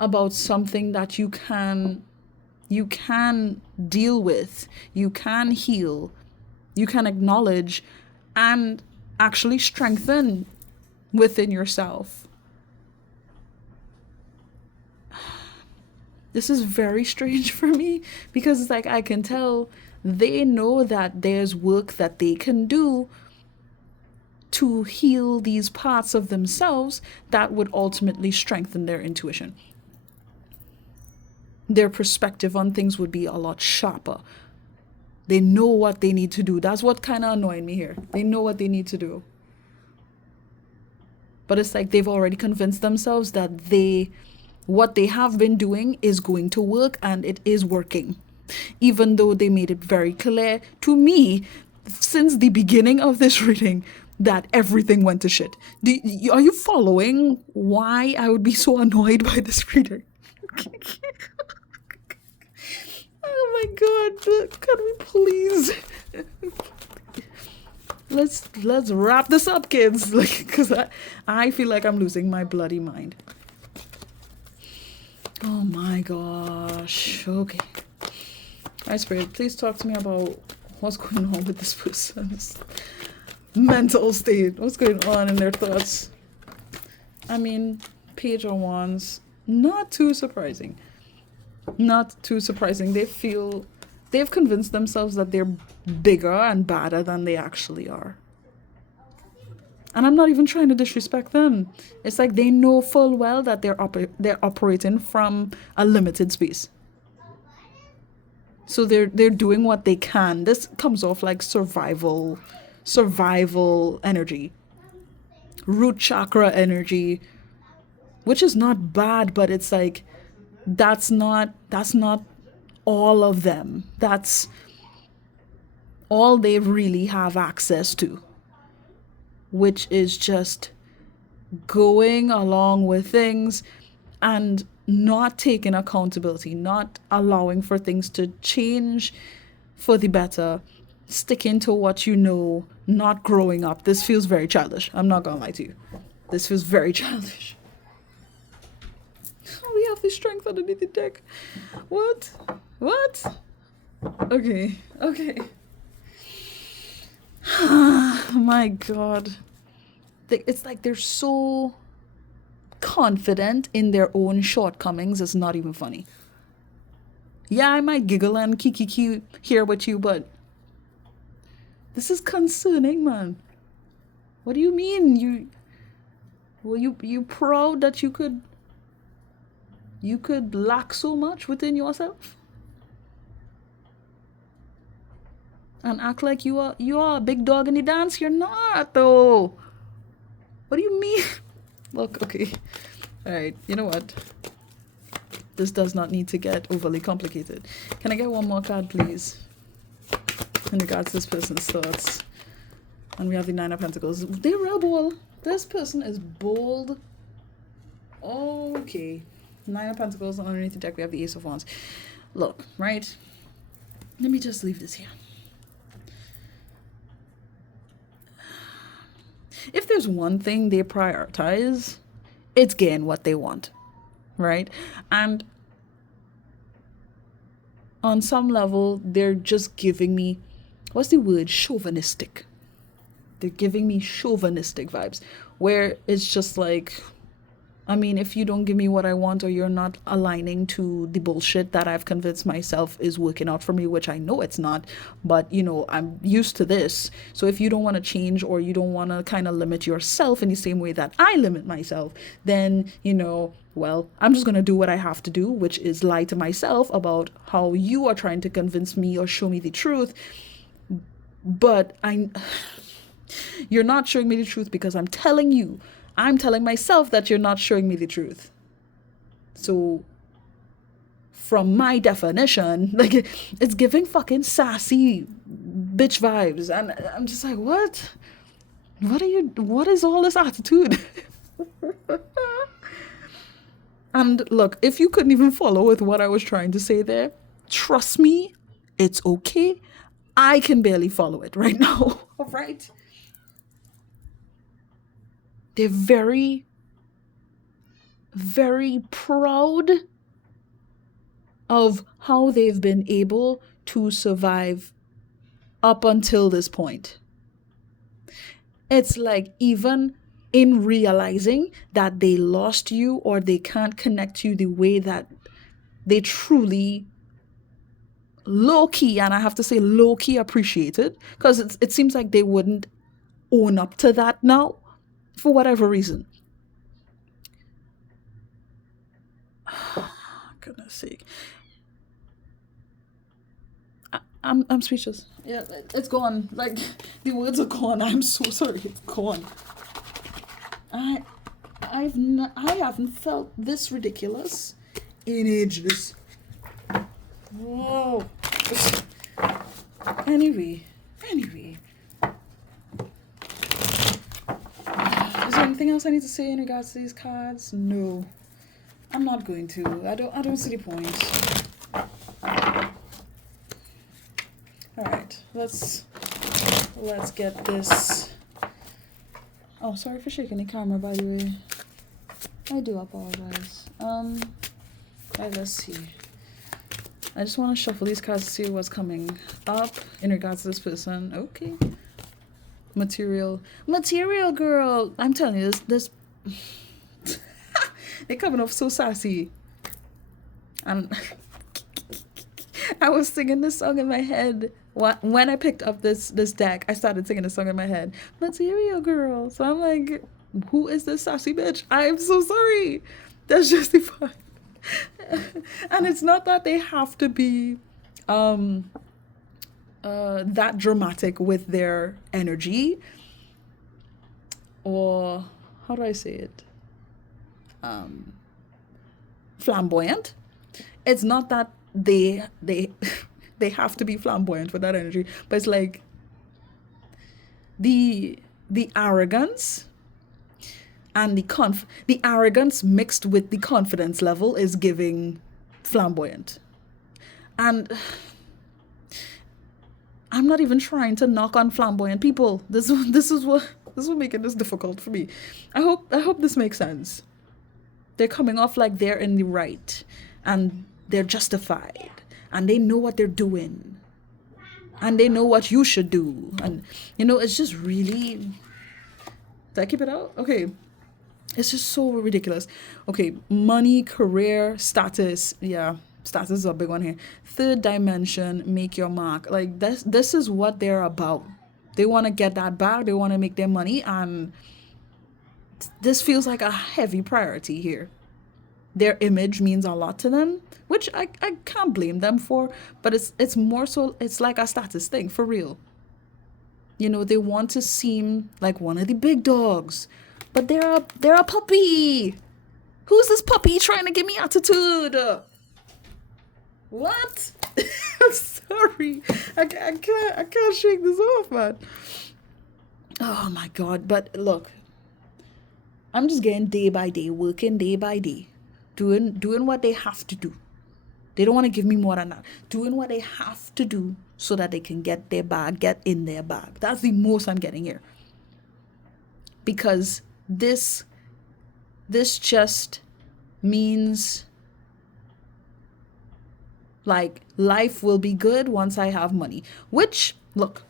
about something that you can deal with, you can heal, you can acknowledge, and actually strengthen within yourself? This is very strange for me, because it's like I can tell they know that there's work that they can do to heal these parts of themselves that would ultimately strengthen their intuition. Their perspective on things would be a lot sharper. They know what they need to do. That's what kind of annoyed me here. They know what they need to do. But it's like they've already convinced themselves that what they have been doing is going to work and it is working. Even though they made it very clear to me since the beginning of this reading that everything went to shit. Are you following why I would be so annoyed by this reading? Oh my god, can we please let's wrap this up, kids, like, because I feel like I'm losing my bloody mind. Oh my gosh. Okay, I Spirit, please talk to me about what's going on with this person's mental state. What's going on in their thoughts? I mean, Page of Wands, not too surprising. Not too surprising. They've convinced themselves that they're bigger and badder than they actually are. And I'm not even trying to disrespect them. It's like they know full well that they're operating from a limited space. So they're doing what they can. This comes off like survival energy. Root chakra energy, which is not bad, but it's like that's not all of them. That's all they really have access to, which is just going along with things and not taking accountability, not allowing for things to change for the better, sticking to what you know, not growing up. This feels very childish. I'm not gonna lie to you. This feels very childish. We have the strength underneath the deck. What? Okay. My god. It's like they're so confident in their own shortcomings. It's not even funny. Yeah, I might giggle and kiki here with you, but this is concerning, man. What do you mean? Were you proud that you could lack so much within yourself and act like you are a big dog in the dance? You're not, though. What do you mean? Look, okay, all right, you know what, this does not need to get overly complicated. Can I get one more card, please, in regards to this person's thoughts? And we have the Nine of Pentacles. They're real bold. This person is bold. Okay, Nine of Pentacles, and underneath the deck we have the Ace of Wands. Look, right? Let me just leave this here. If there's one thing they prioritize, it's getting what they want, right? And on some level, they're just giving me, what's the word? Chauvinistic. They're giving me chauvinistic vibes, where it's just like, I mean, if you don't give me what I want, or you're not aligning to the bullshit that I've convinced myself is working out for me, which I know it's not, but you know, I'm used to this. So if you don't want to change, or you don't want to kind of limit yourself in the same way that I limit myself, then, you know, well, I'm just going to do what I have to do, which is lie to myself about how you are trying to convince me or show me the truth. But you're not showing me the truth because I'm telling myself that you're not showing me the truth. So from my definition, like, it's giving fucking sassy bitch vibes. And I'm just like, what is all this attitude? And look, if you couldn't even follow with what I was trying to say there, trust me, it's okay. I can barely follow it right now. All right? They're very, very proud of how they've been able to survive up until this point. It's like, even in realizing that they lost you, or they can't connect to you the way that they truly low-key, and I have to say low-key, appreciate it, because it seems like they wouldn't own up to that now, for whatever reason. Goodness sake. I'm speechless. Yeah, it's gone. Like the words are gone. I'm so sorry. It's gone. I I haven't felt this ridiculous in ages. Whoa. Anyway. Is there anything else I need to say in regards to these cards? No. I'm not going to. I don't see the point. Alright, let's get this. Oh, sorry for shaking the camera, by the way. I do apologize. Alright, let's see. I just want to shuffle these cards to see what's coming up in regards to this person. Okay. Material girl. I'm telling you, this they're coming off so sassy. And I was singing this song in my head. When I picked up this deck, I started singing this song in my head. Material girl. So I'm like, who is this sassy bitch? I'm so sorry. That's just the fun. And it's not that they have to be that dramatic with their energy, or how do I say it? Flamboyant. It's not that they have to be flamboyant with that energy, but it's like the arrogance and the arrogance mixed with the confidence level is giving flamboyant. And I'm not even trying to knock on flamboyant people. This is what making this difficult for me. I hope this makes sense. They're coming off like they're in the right and they're justified and they know what they're doing and they know what you should do. And it's just really, did I keep it out? Okay. It's just so ridiculous. Okay, money, career, status. Yeah, status is a big one here. Third dimension, make your mark. Like this is what they're about. They want to get that back. They want to make their money, and this feels like a heavy priority here. Their image means a lot to them, which I can't blame them for, but it's more so it's like a status thing, for real. They want to seem like one of the big dogs. But they're a puppy. Who's this puppy trying to give me attitude? What? I'm sorry. I can't shake this off, man. Oh my God. But look, I'm just getting day by day, working day by day, doing what they have to do. They don't want to give me more than that. Doing what they have to do so that they can get in their bag. That's the most I'm getting here. Because this just means like life will be good once I have money. Which, look,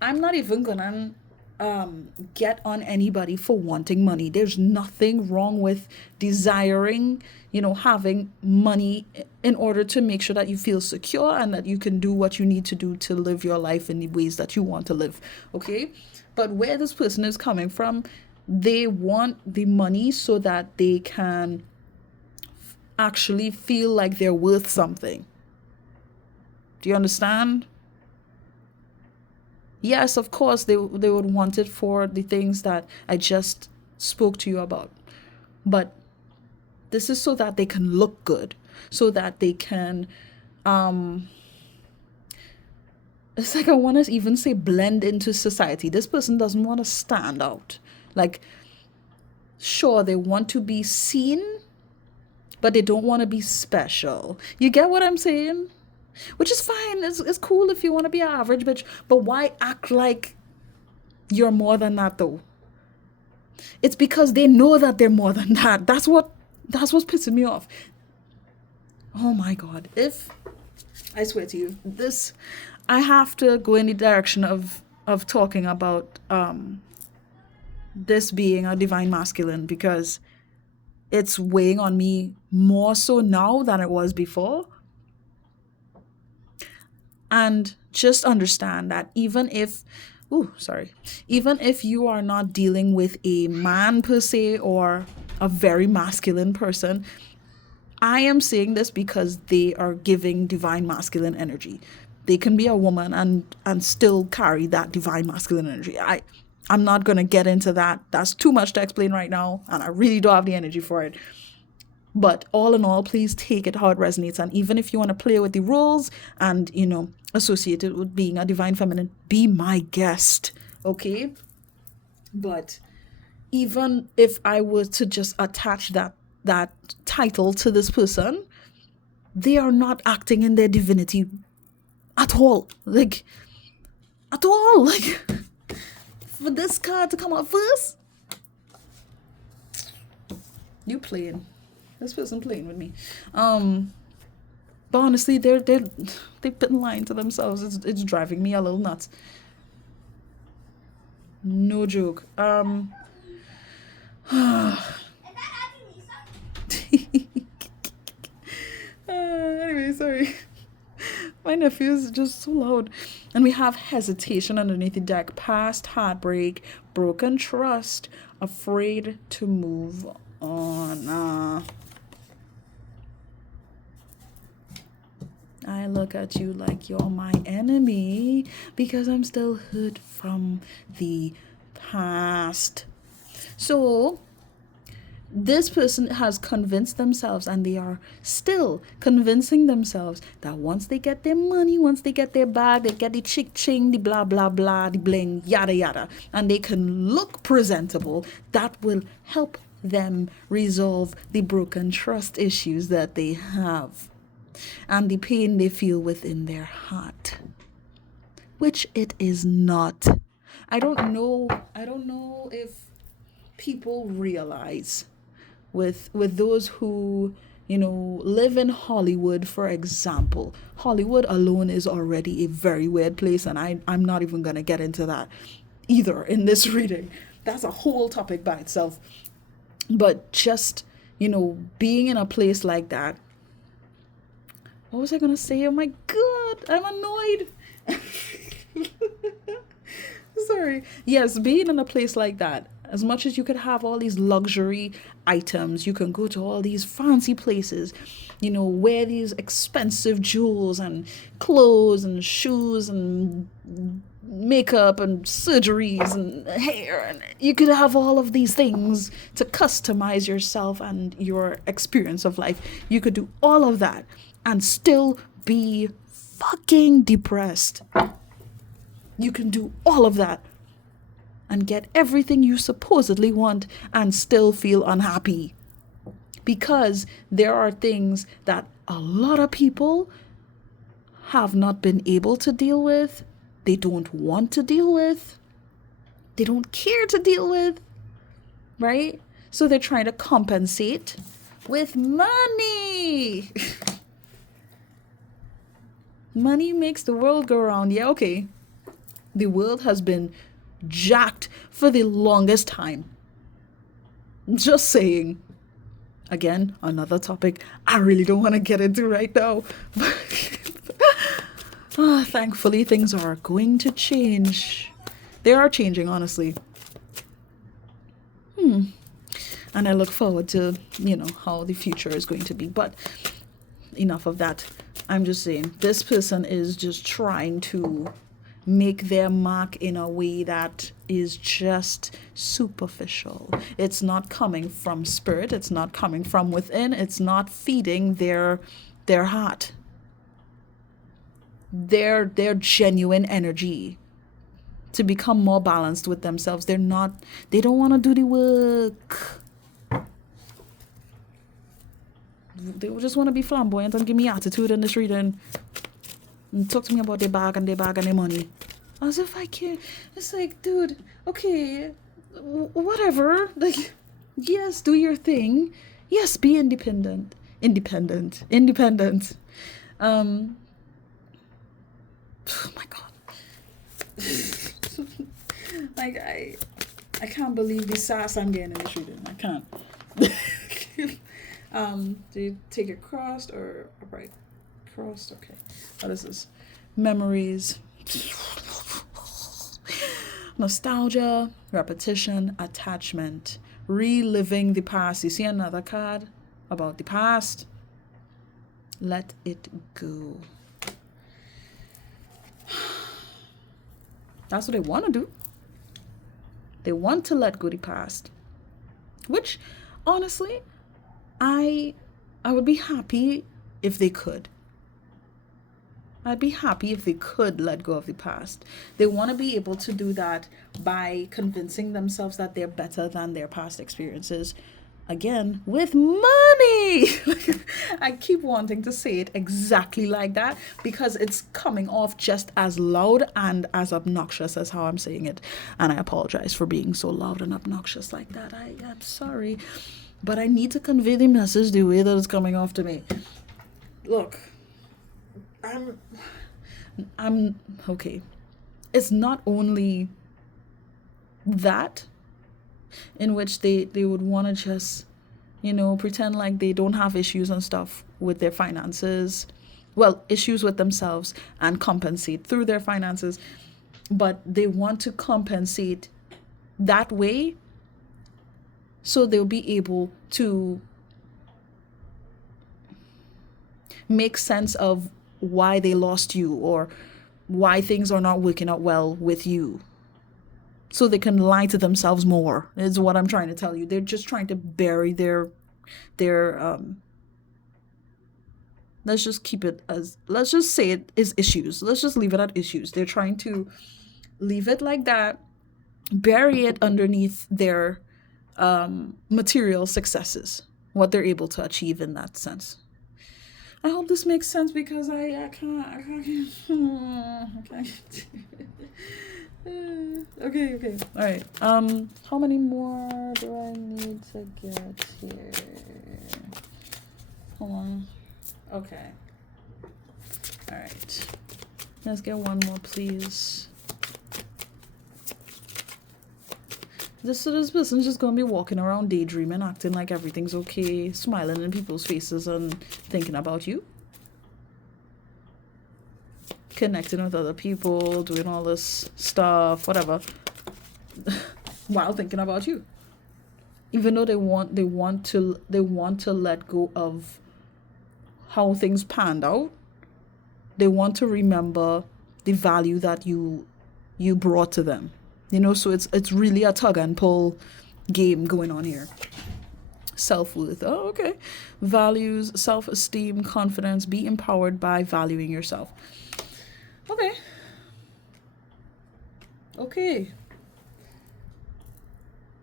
I'm not even gonna get on anybody for wanting money. There's nothing wrong with desiring, having money in order to make sure that you feel secure and that you can do what you need to do to live your life in the ways that you want to live. Okay? But where this person is coming from, they want the money so that they can actually feel like they're worth something. Do you understand? Yes, of course, they would want it for the things that I just spoke to you about. But this is so that they can look good, so that they can, it's like I want to even say blend into society. This person doesn't want to stand out. Like, sure, they want to be seen, but they don't want to be special. You get what I'm saying? Which is fine. It's cool if you want to be an average bitch, but why act like you're more than that, though? It's because they know that they're more than that. That's what's pissing me off. Oh my God. I swear to you, I have to go in the direction of talking about this being a divine masculine, because it's weighing on me more so now than it was before. And just understand that even if you are not dealing with a man per se or a very masculine person, I am saying this because they are giving divine masculine energy. They can be a woman and still carry that divine masculine energy. I'm not going to get into that. That's too much to explain right now, and I really don't have the energy for it. But all in all, please take it how it resonates. And even if you want to play with the rules and, associate it with being a divine feminine, be my guest, okay? But even if I were to just attach that title to this person, they are not acting in their divinity at all. Like, at all. Like, for this card to come out first, you playing. This person playing with me. But honestly, they've been lying to themselves. It's driving me a little nuts. No joke. Anyway, sorry. My nephew is just so loud. And we have hesitation underneath the deck. Past heartbreak, broken trust, afraid to move on. I look at you like you're my enemy because I'm still hurt from the past. So this person has convinced themselves, and they are still convincing themselves, that once they get their money, once they get their bag, they get the chick-ching, the blah, blah, blah, the bling, yada, yada, and they can look presentable, that will help them resolve the broken trust issues that they have and the pain they feel within their heart, which it is not. I don't know if people realize with those who live in Hollywood, for example. Hollywood alone is already a very weird place, and I'm not even gonna get into that either in this reading. That's a whole topic by itself. But just being in a place like that, what was I gonna say? Oh my god, I'm annoyed. Sorry. Yes, being in a place like that, as much as you could have all these luxury items, you can go to all these fancy places, wear these expensive jewels and clothes and shoes and makeup and surgeries and hair, and you could have all of these things to customize yourself and your experience of life. You could do all of that and still be fucking depressed. You can do all of that and get everything you supposedly want and still feel unhappy. Because there are things that a lot of people have not been able to deal with, they don't want to deal with, they don't care to deal with, right? So they're trying to compensate with money. Money makes the world go round. Yeah, okay. The world has been jacked for the longest time. Just saying. Again, another topic I really don't want to get into right now. Thankfully, things are going to change. They are changing, honestly. And I look forward to, how the future is going to be. But enough of that. I'm just saying, this person is just trying to make their mark in a way that is just superficial. It's not coming from spirit. It's not coming from within. It's not feeding their heart, their genuine energy to become more balanced with themselves. They don't want to do the work. They just want to be flamboyant and give me attitude in this reading and talk to me about their bag and their money. As if I care. It's like, dude, okay, whatever. Like, yes, do your thing. Yes, be independent. Oh my god. Like, I can't believe the sass I'm getting in this reading. I can't. Do you take it crossed or upright? Crossed, okay. What is this? Memories. Nostalgia, repetition, attachment, reliving the past. You see another card about the past? Let it go. That's what they want to do. They want to let go the past, which honestly, I would be happy if they could. I'd be happy if they could let go of the past. They want to be able to do that by convincing themselves that they're better than their past experiences. Again, with money. I keep wanting to say it exactly like that because it's coming off just as loud and as obnoxious as how I'm saying it. And I apologize for being so loud and obnoxious like that. I'm sorry. But I need to convey the message the way that it's coming off to me. Look, I'm okay. It's not only that in which they would want to just, pretend like they don't have issues and stuff with their finances. Well, issues with themselves and compensate through their finances. But they want to compensate that way so they'll be able to make sense of why they lost you or why things are not working out well with you. So they can lie to themselves more, is what I'm trying to tell you. They're just trying to bury their let's just say it is issues. Let's just leave it at issues. They're trying to leave it like that, bury it underneath their material successes, what they're able to achieve in that sense. I hope this makes sense because I can't. Okay. All right. How many more do I need to get here? Hold on. Okay. All right. Let's get one more, please. This person's just gonna be walking around daydreaming, acting like everything's okay, smiling in people's faces and thinking about you. Connecting with other people, doing all this stuff, whatever, while thinking about you. Even though they want to let go of how things panned out, they want to remember the value that you brought to them. So it's really a tug and pull game going on here. Self-worth. Oh, okay. Values, self-esteem, confidence. Be empowered by valuing yourself. Okay.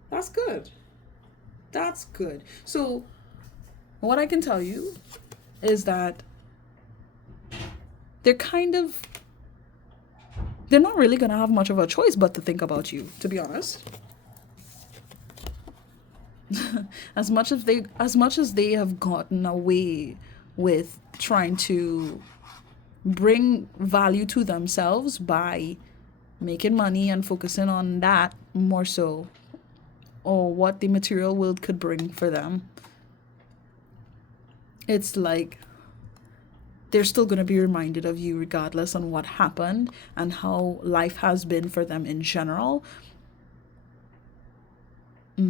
That's good. So what I can tell you is that they're not really going to have much of a choice but to think about you, to be honest. as much as they have gotten away with trying to bring value to themselves by making money and focusing on that more so, or what the material world could bring for them, it's like they're still going to be reminded of you regardless on what happened and how life has been for them in general. They're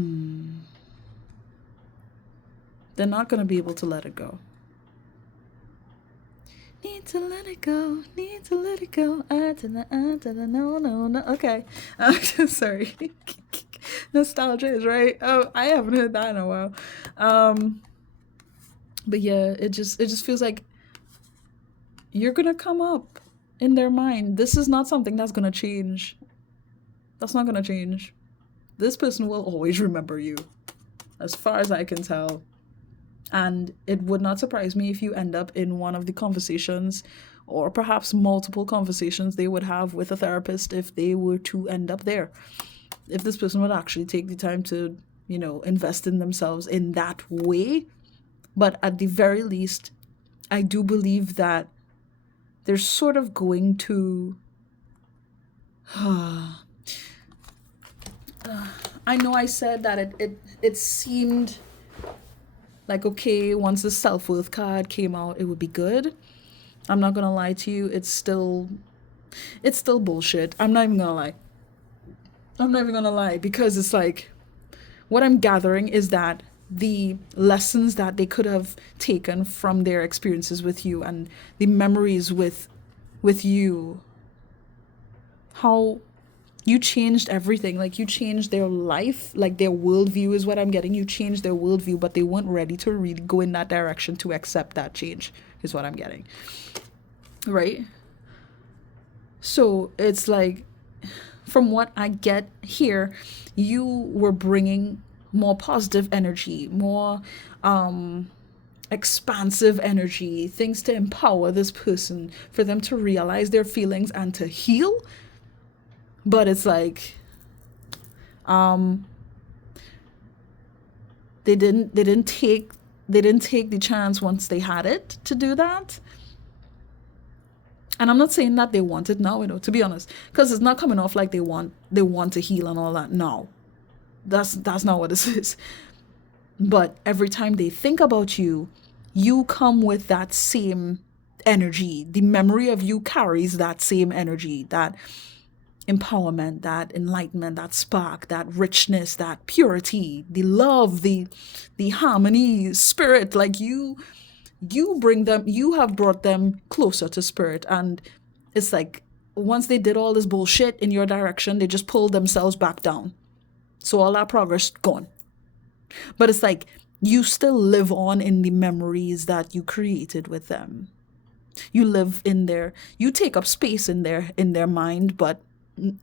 not going to be able to let it go. Need to let it go. No. Okay. Sorry. Nostalgia is right. Oh, I haven't heard that in a while. But yeah, it just feels like you're gonna come up in their mind. This is not something that's gonna change. That's not gonna change. This person will always remember you, as far as I can tell. And it would not surprise me if you end up in one of the conversations, or perhaps multiple conversations they would have with a therapist if they were to end up there. If this person would actually take the time to, invest in themselves in that way. But at the very least, I do believe that they're sort of going to... I know I said that it seemed like, okay, once the self-worth card came out, it would be good. I'm not gonna lie to you, it's still bullshit. I'm not even gonna lie because it's like, what I'm gathering is that the lessons that they could have taken from their experiences with you and the memories with you, how You changed everything. Like, you changed their life, like their worldview is what I'm getting. You changed their worldview, but they weren't ready to really go in that direction to accept that change, is what I'm getting. Right? So it's like, from what I get here, you were bringing more positive energy, more expansive energy, things to empower this person, for them to realize their feelings and to heal. But it's like, they didn't take the chance once they had it to do that. And I'm not saying that they want it now, to be honest, because it's not coming off like they want to heal and all that. No, that's not what this is. But every time they think about you, you come with that same energy. The memory of you carries that same energy, that empowerment, that enlightenment, that spark, that richness, that purity, the love, the harmony, spirit. Like, you bring them, you have brought them closer to spirit. And it's like, once they did all this bullshit in your direction, they just pulled themselves back down. So all that progress gone. But it's like, you still live on in the memories that you created with them. You live in there, you take up space in their mind, but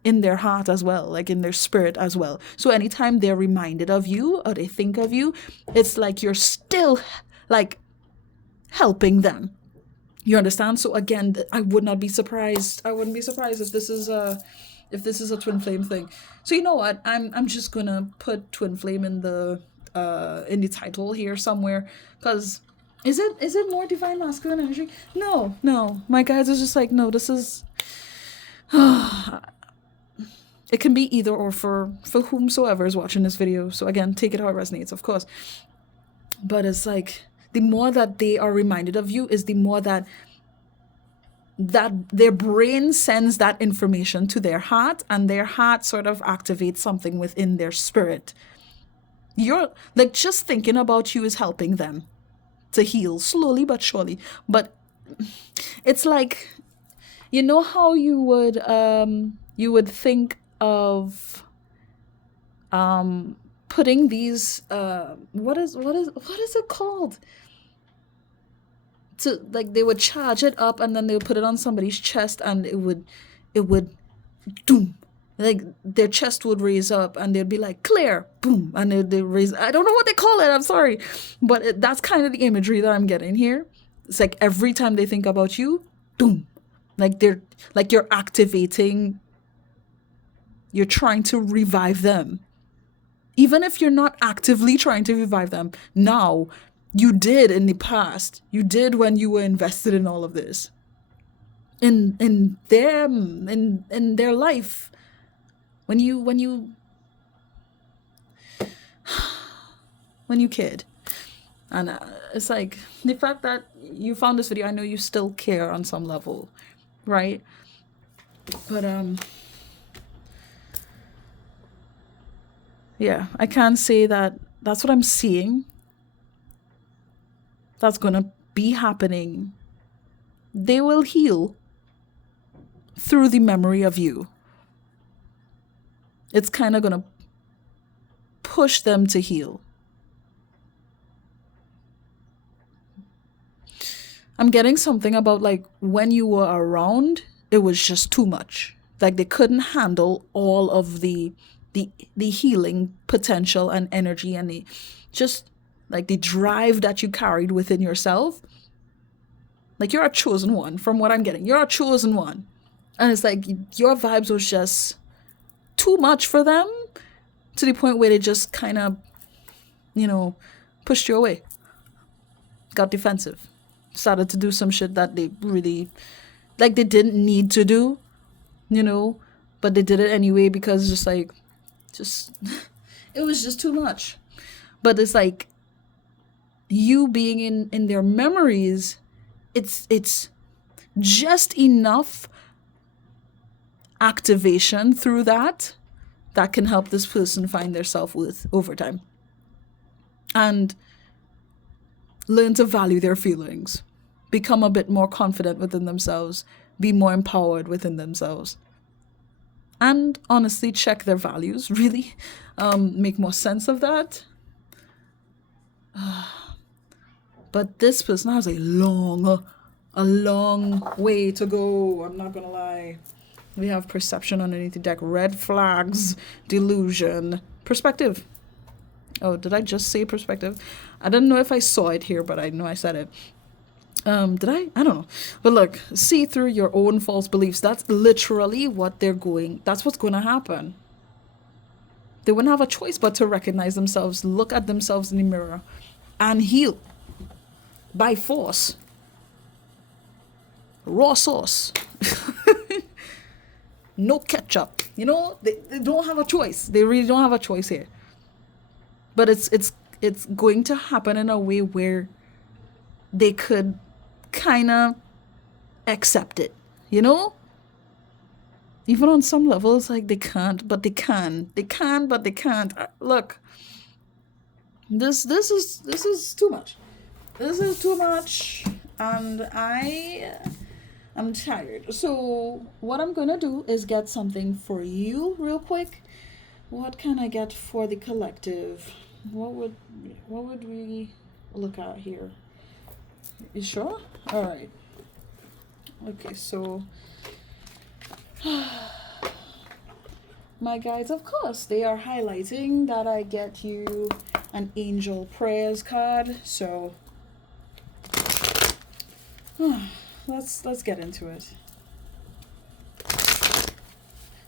in their heart as well, like in their spirit as well. So anytime they're reminded of you or they think of you, it's like you're still like helping them. You understand? So again, I wouldn't be surprised if this is a twin flame thing. So you know what? I'm just gonna put twin flame in the title here somewhere, because is it more divine masculine energy? No. My guys is just like, no, this is it can be either or for whomsoever is watching this video. So again, take it how it resonates, of course. But it's like, the more that they are reminded of you is the more that their brain sends that information to their heart, and their heart sort of activates something within their spirit. You're like, just thinking about you is helping them to heal slowly but surely. But it's like, you know how you would think of putting these what is it called, to, like, they would charge it up and then they would put it on somebody's chest, and it would doom, like their chest would raise up and they'd be like, clear, boom, and they raise, I don't know what they call it, I'm sorry, but that's kind of the imagery that I'm getting here. It's like, every time they think about you, boom, like you're activating, you're trying to revive them. Even if you're not actively trying to revive them now, you did in the past. You did when you were invested in all of this. In their life. When you cared. And it's like, the fact that you found this video, I know you still care on some level, right? But yeah, I can't say that that's what I'm seeing. That's gonna be happening. They will heal through the memory of you. It's kind of gonna push them to heal. I'm getting something about, like, when you were around, it was just too much. Like, they couldn't handle all of the healing potential and energy, and the just like the drive that you carried within yourself. Like, you're a chosen one, from what I'm getting. You're a chosen one. And it's like, your vibes was just too much for them, to the point where they just kind of, pushed you away. Got defensive. Started to do some shit that they really, like, they didn't need to do, but they did it anyway, because it was just too much. But it's like, you being in their memories, it's just enough activation through that can help this person find their self-worth over time and learn to value their feelings, become a bit more confident within themselves, be more empowered within themselves. and honestly check their values, really make more sense of that. But this person has a long way to go. I'm not gonna lie. We have perception underneath the deck, red flags, delusion, perspective. Oh, did I just say perspective? I didn't know if I saw it here, but I know I said it. Did I? I don't know. But look, see through your own false beliefs. That's literally what that's what's going to happen. They wouldn't have a choice but to recognize themselves, look at themselves in the mirror, and heal by force. Raw sauce. No ketchup. You know, they don't have a choice. They really don't have a choice here. But it's going to happen in a way where they could kind of accept it, you know? Even on some levels, like they can't, but they can. They can, but they can't. Look, this is too much. This is too much, and I'm tired. So what I'm gonna do is get something for you real quick. What can I get for the collective? What would we look at here? You sure? All right. Okay, so my guides, of course, they are highlighting that I get you an angel prayers card. So let's get into it.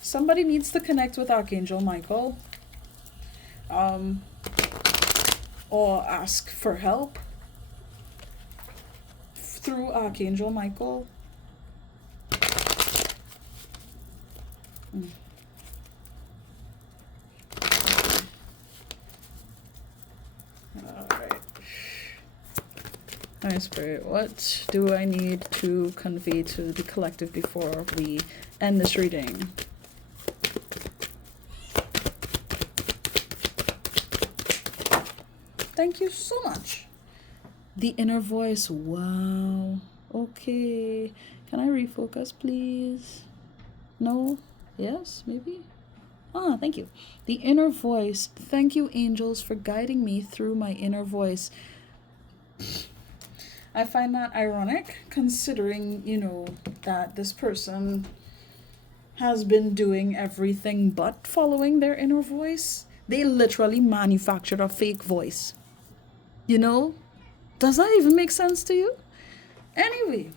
Somebody needs to connect with Archangel Michael, or ask for help through Archangel Michael. Alright. Alright, Spirit, what do I need to convey to the collective before we end this reading? Thank you so much. The inner voice. Wow. Okay. Can I refocus, please? No? Yes? Maybe? Ah, thank you. The inner voice. Thank you, angels, for guiding me through my inner voice. I find that ironic, considering, that this person has been doing everything but following their inner voice. They literally manufactured a fake voice. Does that even make sense to you? Anyway,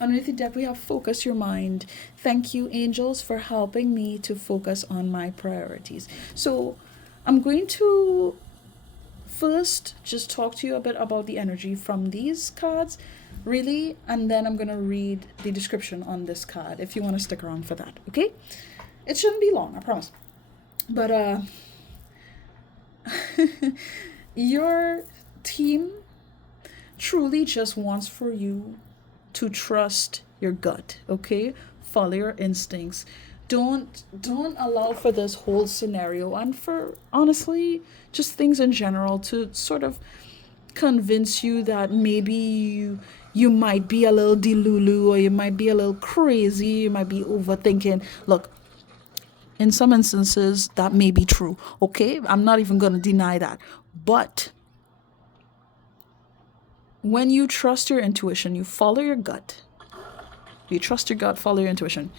underneath the deck we have focus your mind. Thank you, angels, for helping me to focus on my priorities. So I'm going to first just talk to you a bit about the energy from these cards, really, and then I'm going to read the description on this card if you want to stick around for that, okay? It shouldn't be long, I promise. But your team truly just wants for you to trust your gut, okay? Follow your instincts. Don't allow for this whole scenario, and for honestly just things in general, to sort of convince you that maybe you might be a little delulu, or you might be a little crazy, you might be overthinking. Look, in some instances that may be true, okay? I'm not even going to deny that. But when you trust your intuition, you follow your gut. You trust your gut, follow your intuition.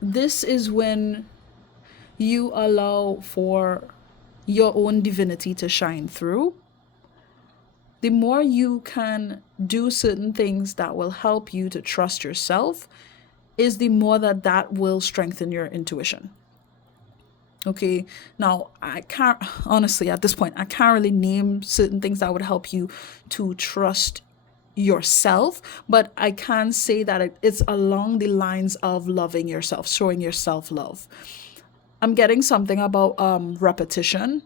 This is when you allow for your own divinity to shine through. The more you can do certain things that will help you to trust yourself, is the more that will strengthen your intuition. Okay, now I can't, honestly, at this point, I can't really name certain things that would help you to trust yourself, but I can say that it's along the lines of loving yourself, showing yourself love. I'm getting something about repetition,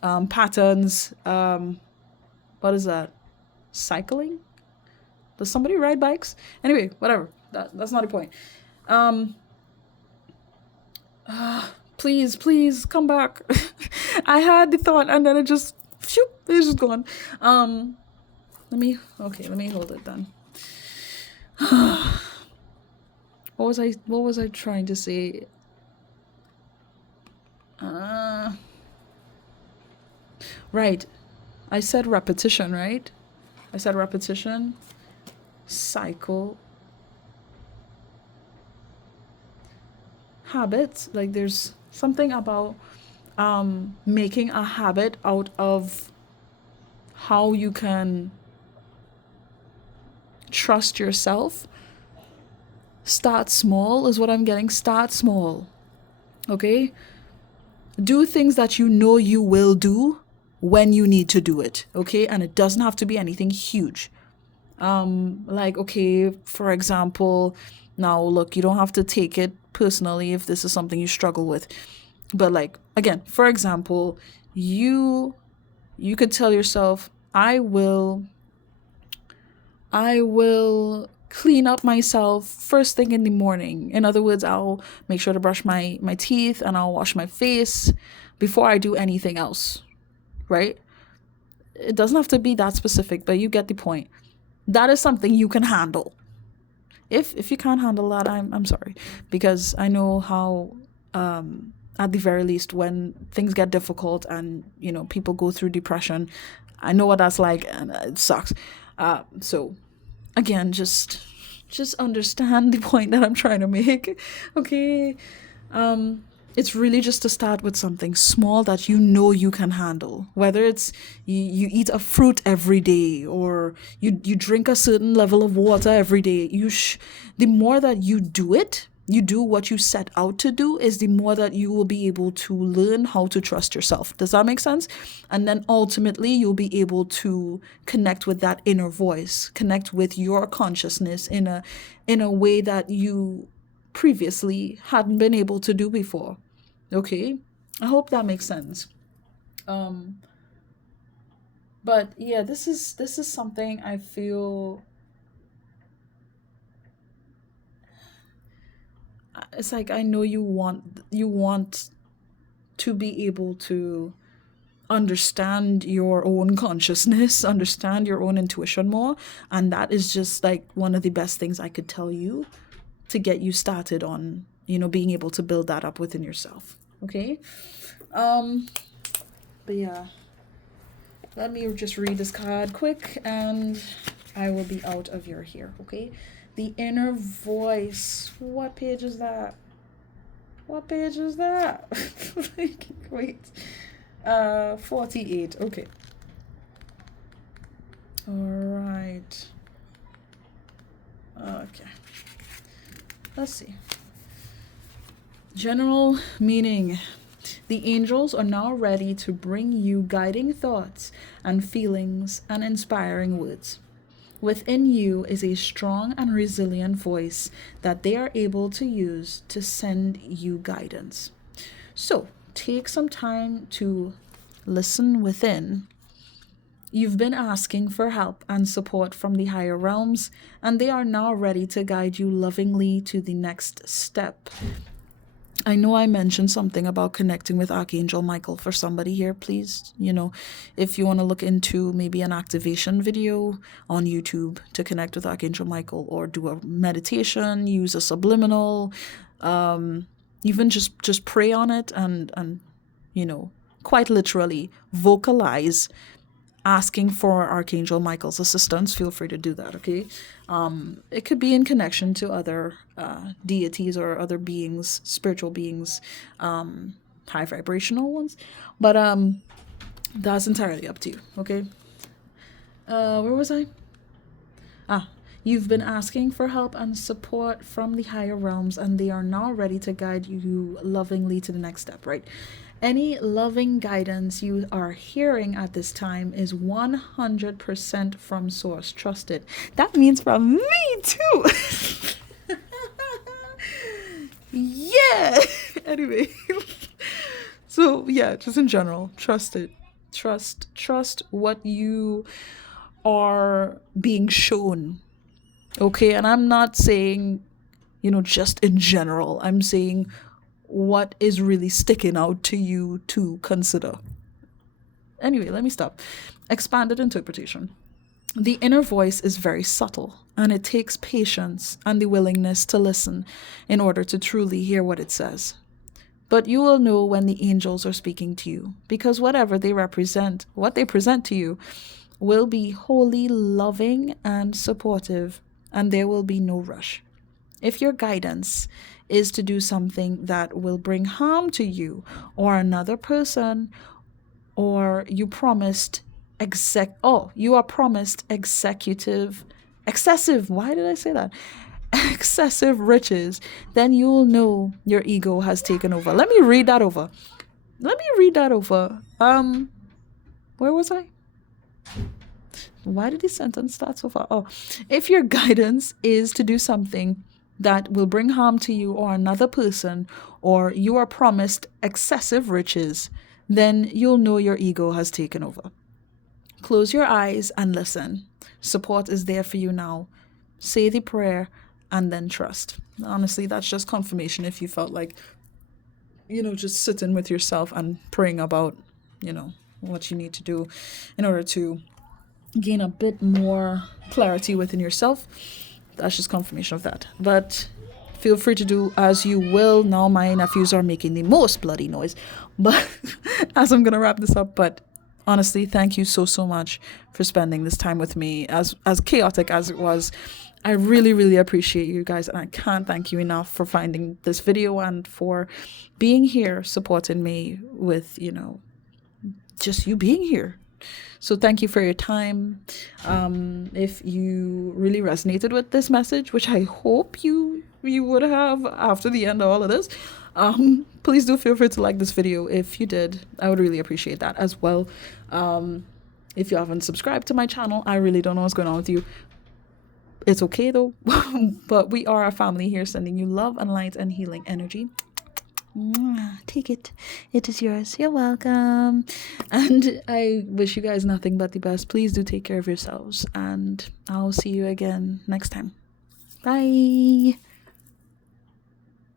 patterns, what is that? Cycling? Does somebody ride bikes? Anyway, whatever. That's not the point. Please come back. I had the thought and then it's just gone. Let me hold it then. What was I trying to say? Right. I said repetition, right? I said repetition, cycle, habits. Like there's something about making a habit out of how you can trust yourself. Start small is what I'm getting. Start small. Okay? Do things that you know you will do when you need to do it. Okay? And it doesn't have to be anything huge. Like, okay, for example, now look, you don't have to take it personally if this is something you struggle with. But like, again, for example, you could tell yourself, I will clean up myself first thing in the morning. In other words, I'll make sure to brush my teeth and I'll wash my face before I do anything else, right? It doesn't have to be that specific, but you get the point. That is something you can handle. If you can't handle that, I'm sorry, because I know how at the very least when things get difficult and people go through depression, I know what that's like and it sucks. So again, just understand the point that I'm trying to make. Okay. It's really just to start with something small that you know you can handle. Whether it's you eat a fruit every day or you drink a certain level of water every day. The more that you do it, you do what you set out to do, is the more that you will be able to learn how to trust yourself. Does that make sense? And then ultimately you'll be able to connect with that inner voice, connect with your consciousness in a way that you previously hadn't been able to do before. Okay? I hope that makes sense. But yeah, this is something I feel it's like I know you want to be able to understand your own consciousness, understand your own intuition more, and that is just like one of the best things I could tell you to get you started on, being able to build that up within yourself. Okay? But yeah. Let me just read this card quick and I will be out of your hair, okay? The inner voice. What page is that? What page is that? Wait. 48. Okay. All right. Okay. Let's see. General meaning. The angels are now ready to bring you guiding thoughts and feelings and inspiring words. Within you is a strong and resilient voice that they are able to use to send you guidance. So, take some time to listen within. You've been asking for help and support from the higher realms, and they are now ready to guide you lovingly to the next step. I know I mentioned something about connecting with Archangel Michael for somebody here, please. If you want to look into maybe an activation video on YouTube to connect with Archangel Michael, or do a meditation, use a subliminal, even just pray on it and quite literally vocalize asking for Archangel Michael's assistance, feel free to do that, okay? It could be in connection to other deities or other beings, spiritual beings, high vibrational ones. But that's entirely up to you, okay? Where was I? You've been asking for help and support from the higher realms, and they are now ready to guide you lovingly to the next step, right? Any loving guidance you are hearing at this time is 100% from Source. Trust it. That means from me too. Yeah. Anyway. So yeah, just in general, trust it. Trust what you are being shown. Okay, and I'm not saying, just in general. I'm saying what is really sticking out to you to consider. Anyway, let me stop. Expanded interpretation. The inner voice is very subtle, and it takes patience and the willingness to listen in order to truly hear what it says. But you will know when the angels are speaking to you, because whatever they represent, what they present to you, will be wholly loving and supportive, and there will be no rush. If your guidance is to do something that will bring harm to you or another person, or you are promised excessive, why did I say that? Excessive riches, then you'll know your ego has taken over. Let me read that over. Where was I? Why did this sentence start so far? Oh, if your guidance is to do something that will bring harm to you or another person, or you are promised excessive riches, then you'll know your ego has taken over. Close your eyes and listen. Support is there for you now. Say the prayer and then trust. Honestly, that's just confirmation if you felt like, just sitting with yourself and praying about, what you need to do in order to gain a bit more clarity within yourself. That's just confirmation of that. But feel free to do as you will. Now my nephews are making the most bloody noise. But as I'm going to wrap this up, but honestly, thank you so much for spending this time with me. As chaotic as it was, I really, really appreciate you guys, and I can't thank you enough for finding this video and for being here, supporting me with, just you being here. So thank you for your time. If you really resonated with this message, which I hope you would have after the end of all of this, please do feel free to like this video. If you did, I would really appreciate that as well. If you haven't subscribed to my channel, I really don't know what's going on with you. It's okay though. But we are a family here, sending you love and light and healing energy. Take it. It is yours. You're welcome. And I wish you guys nothing but the best. Please do take care of yourselves, and I'll see you again next time. Bye.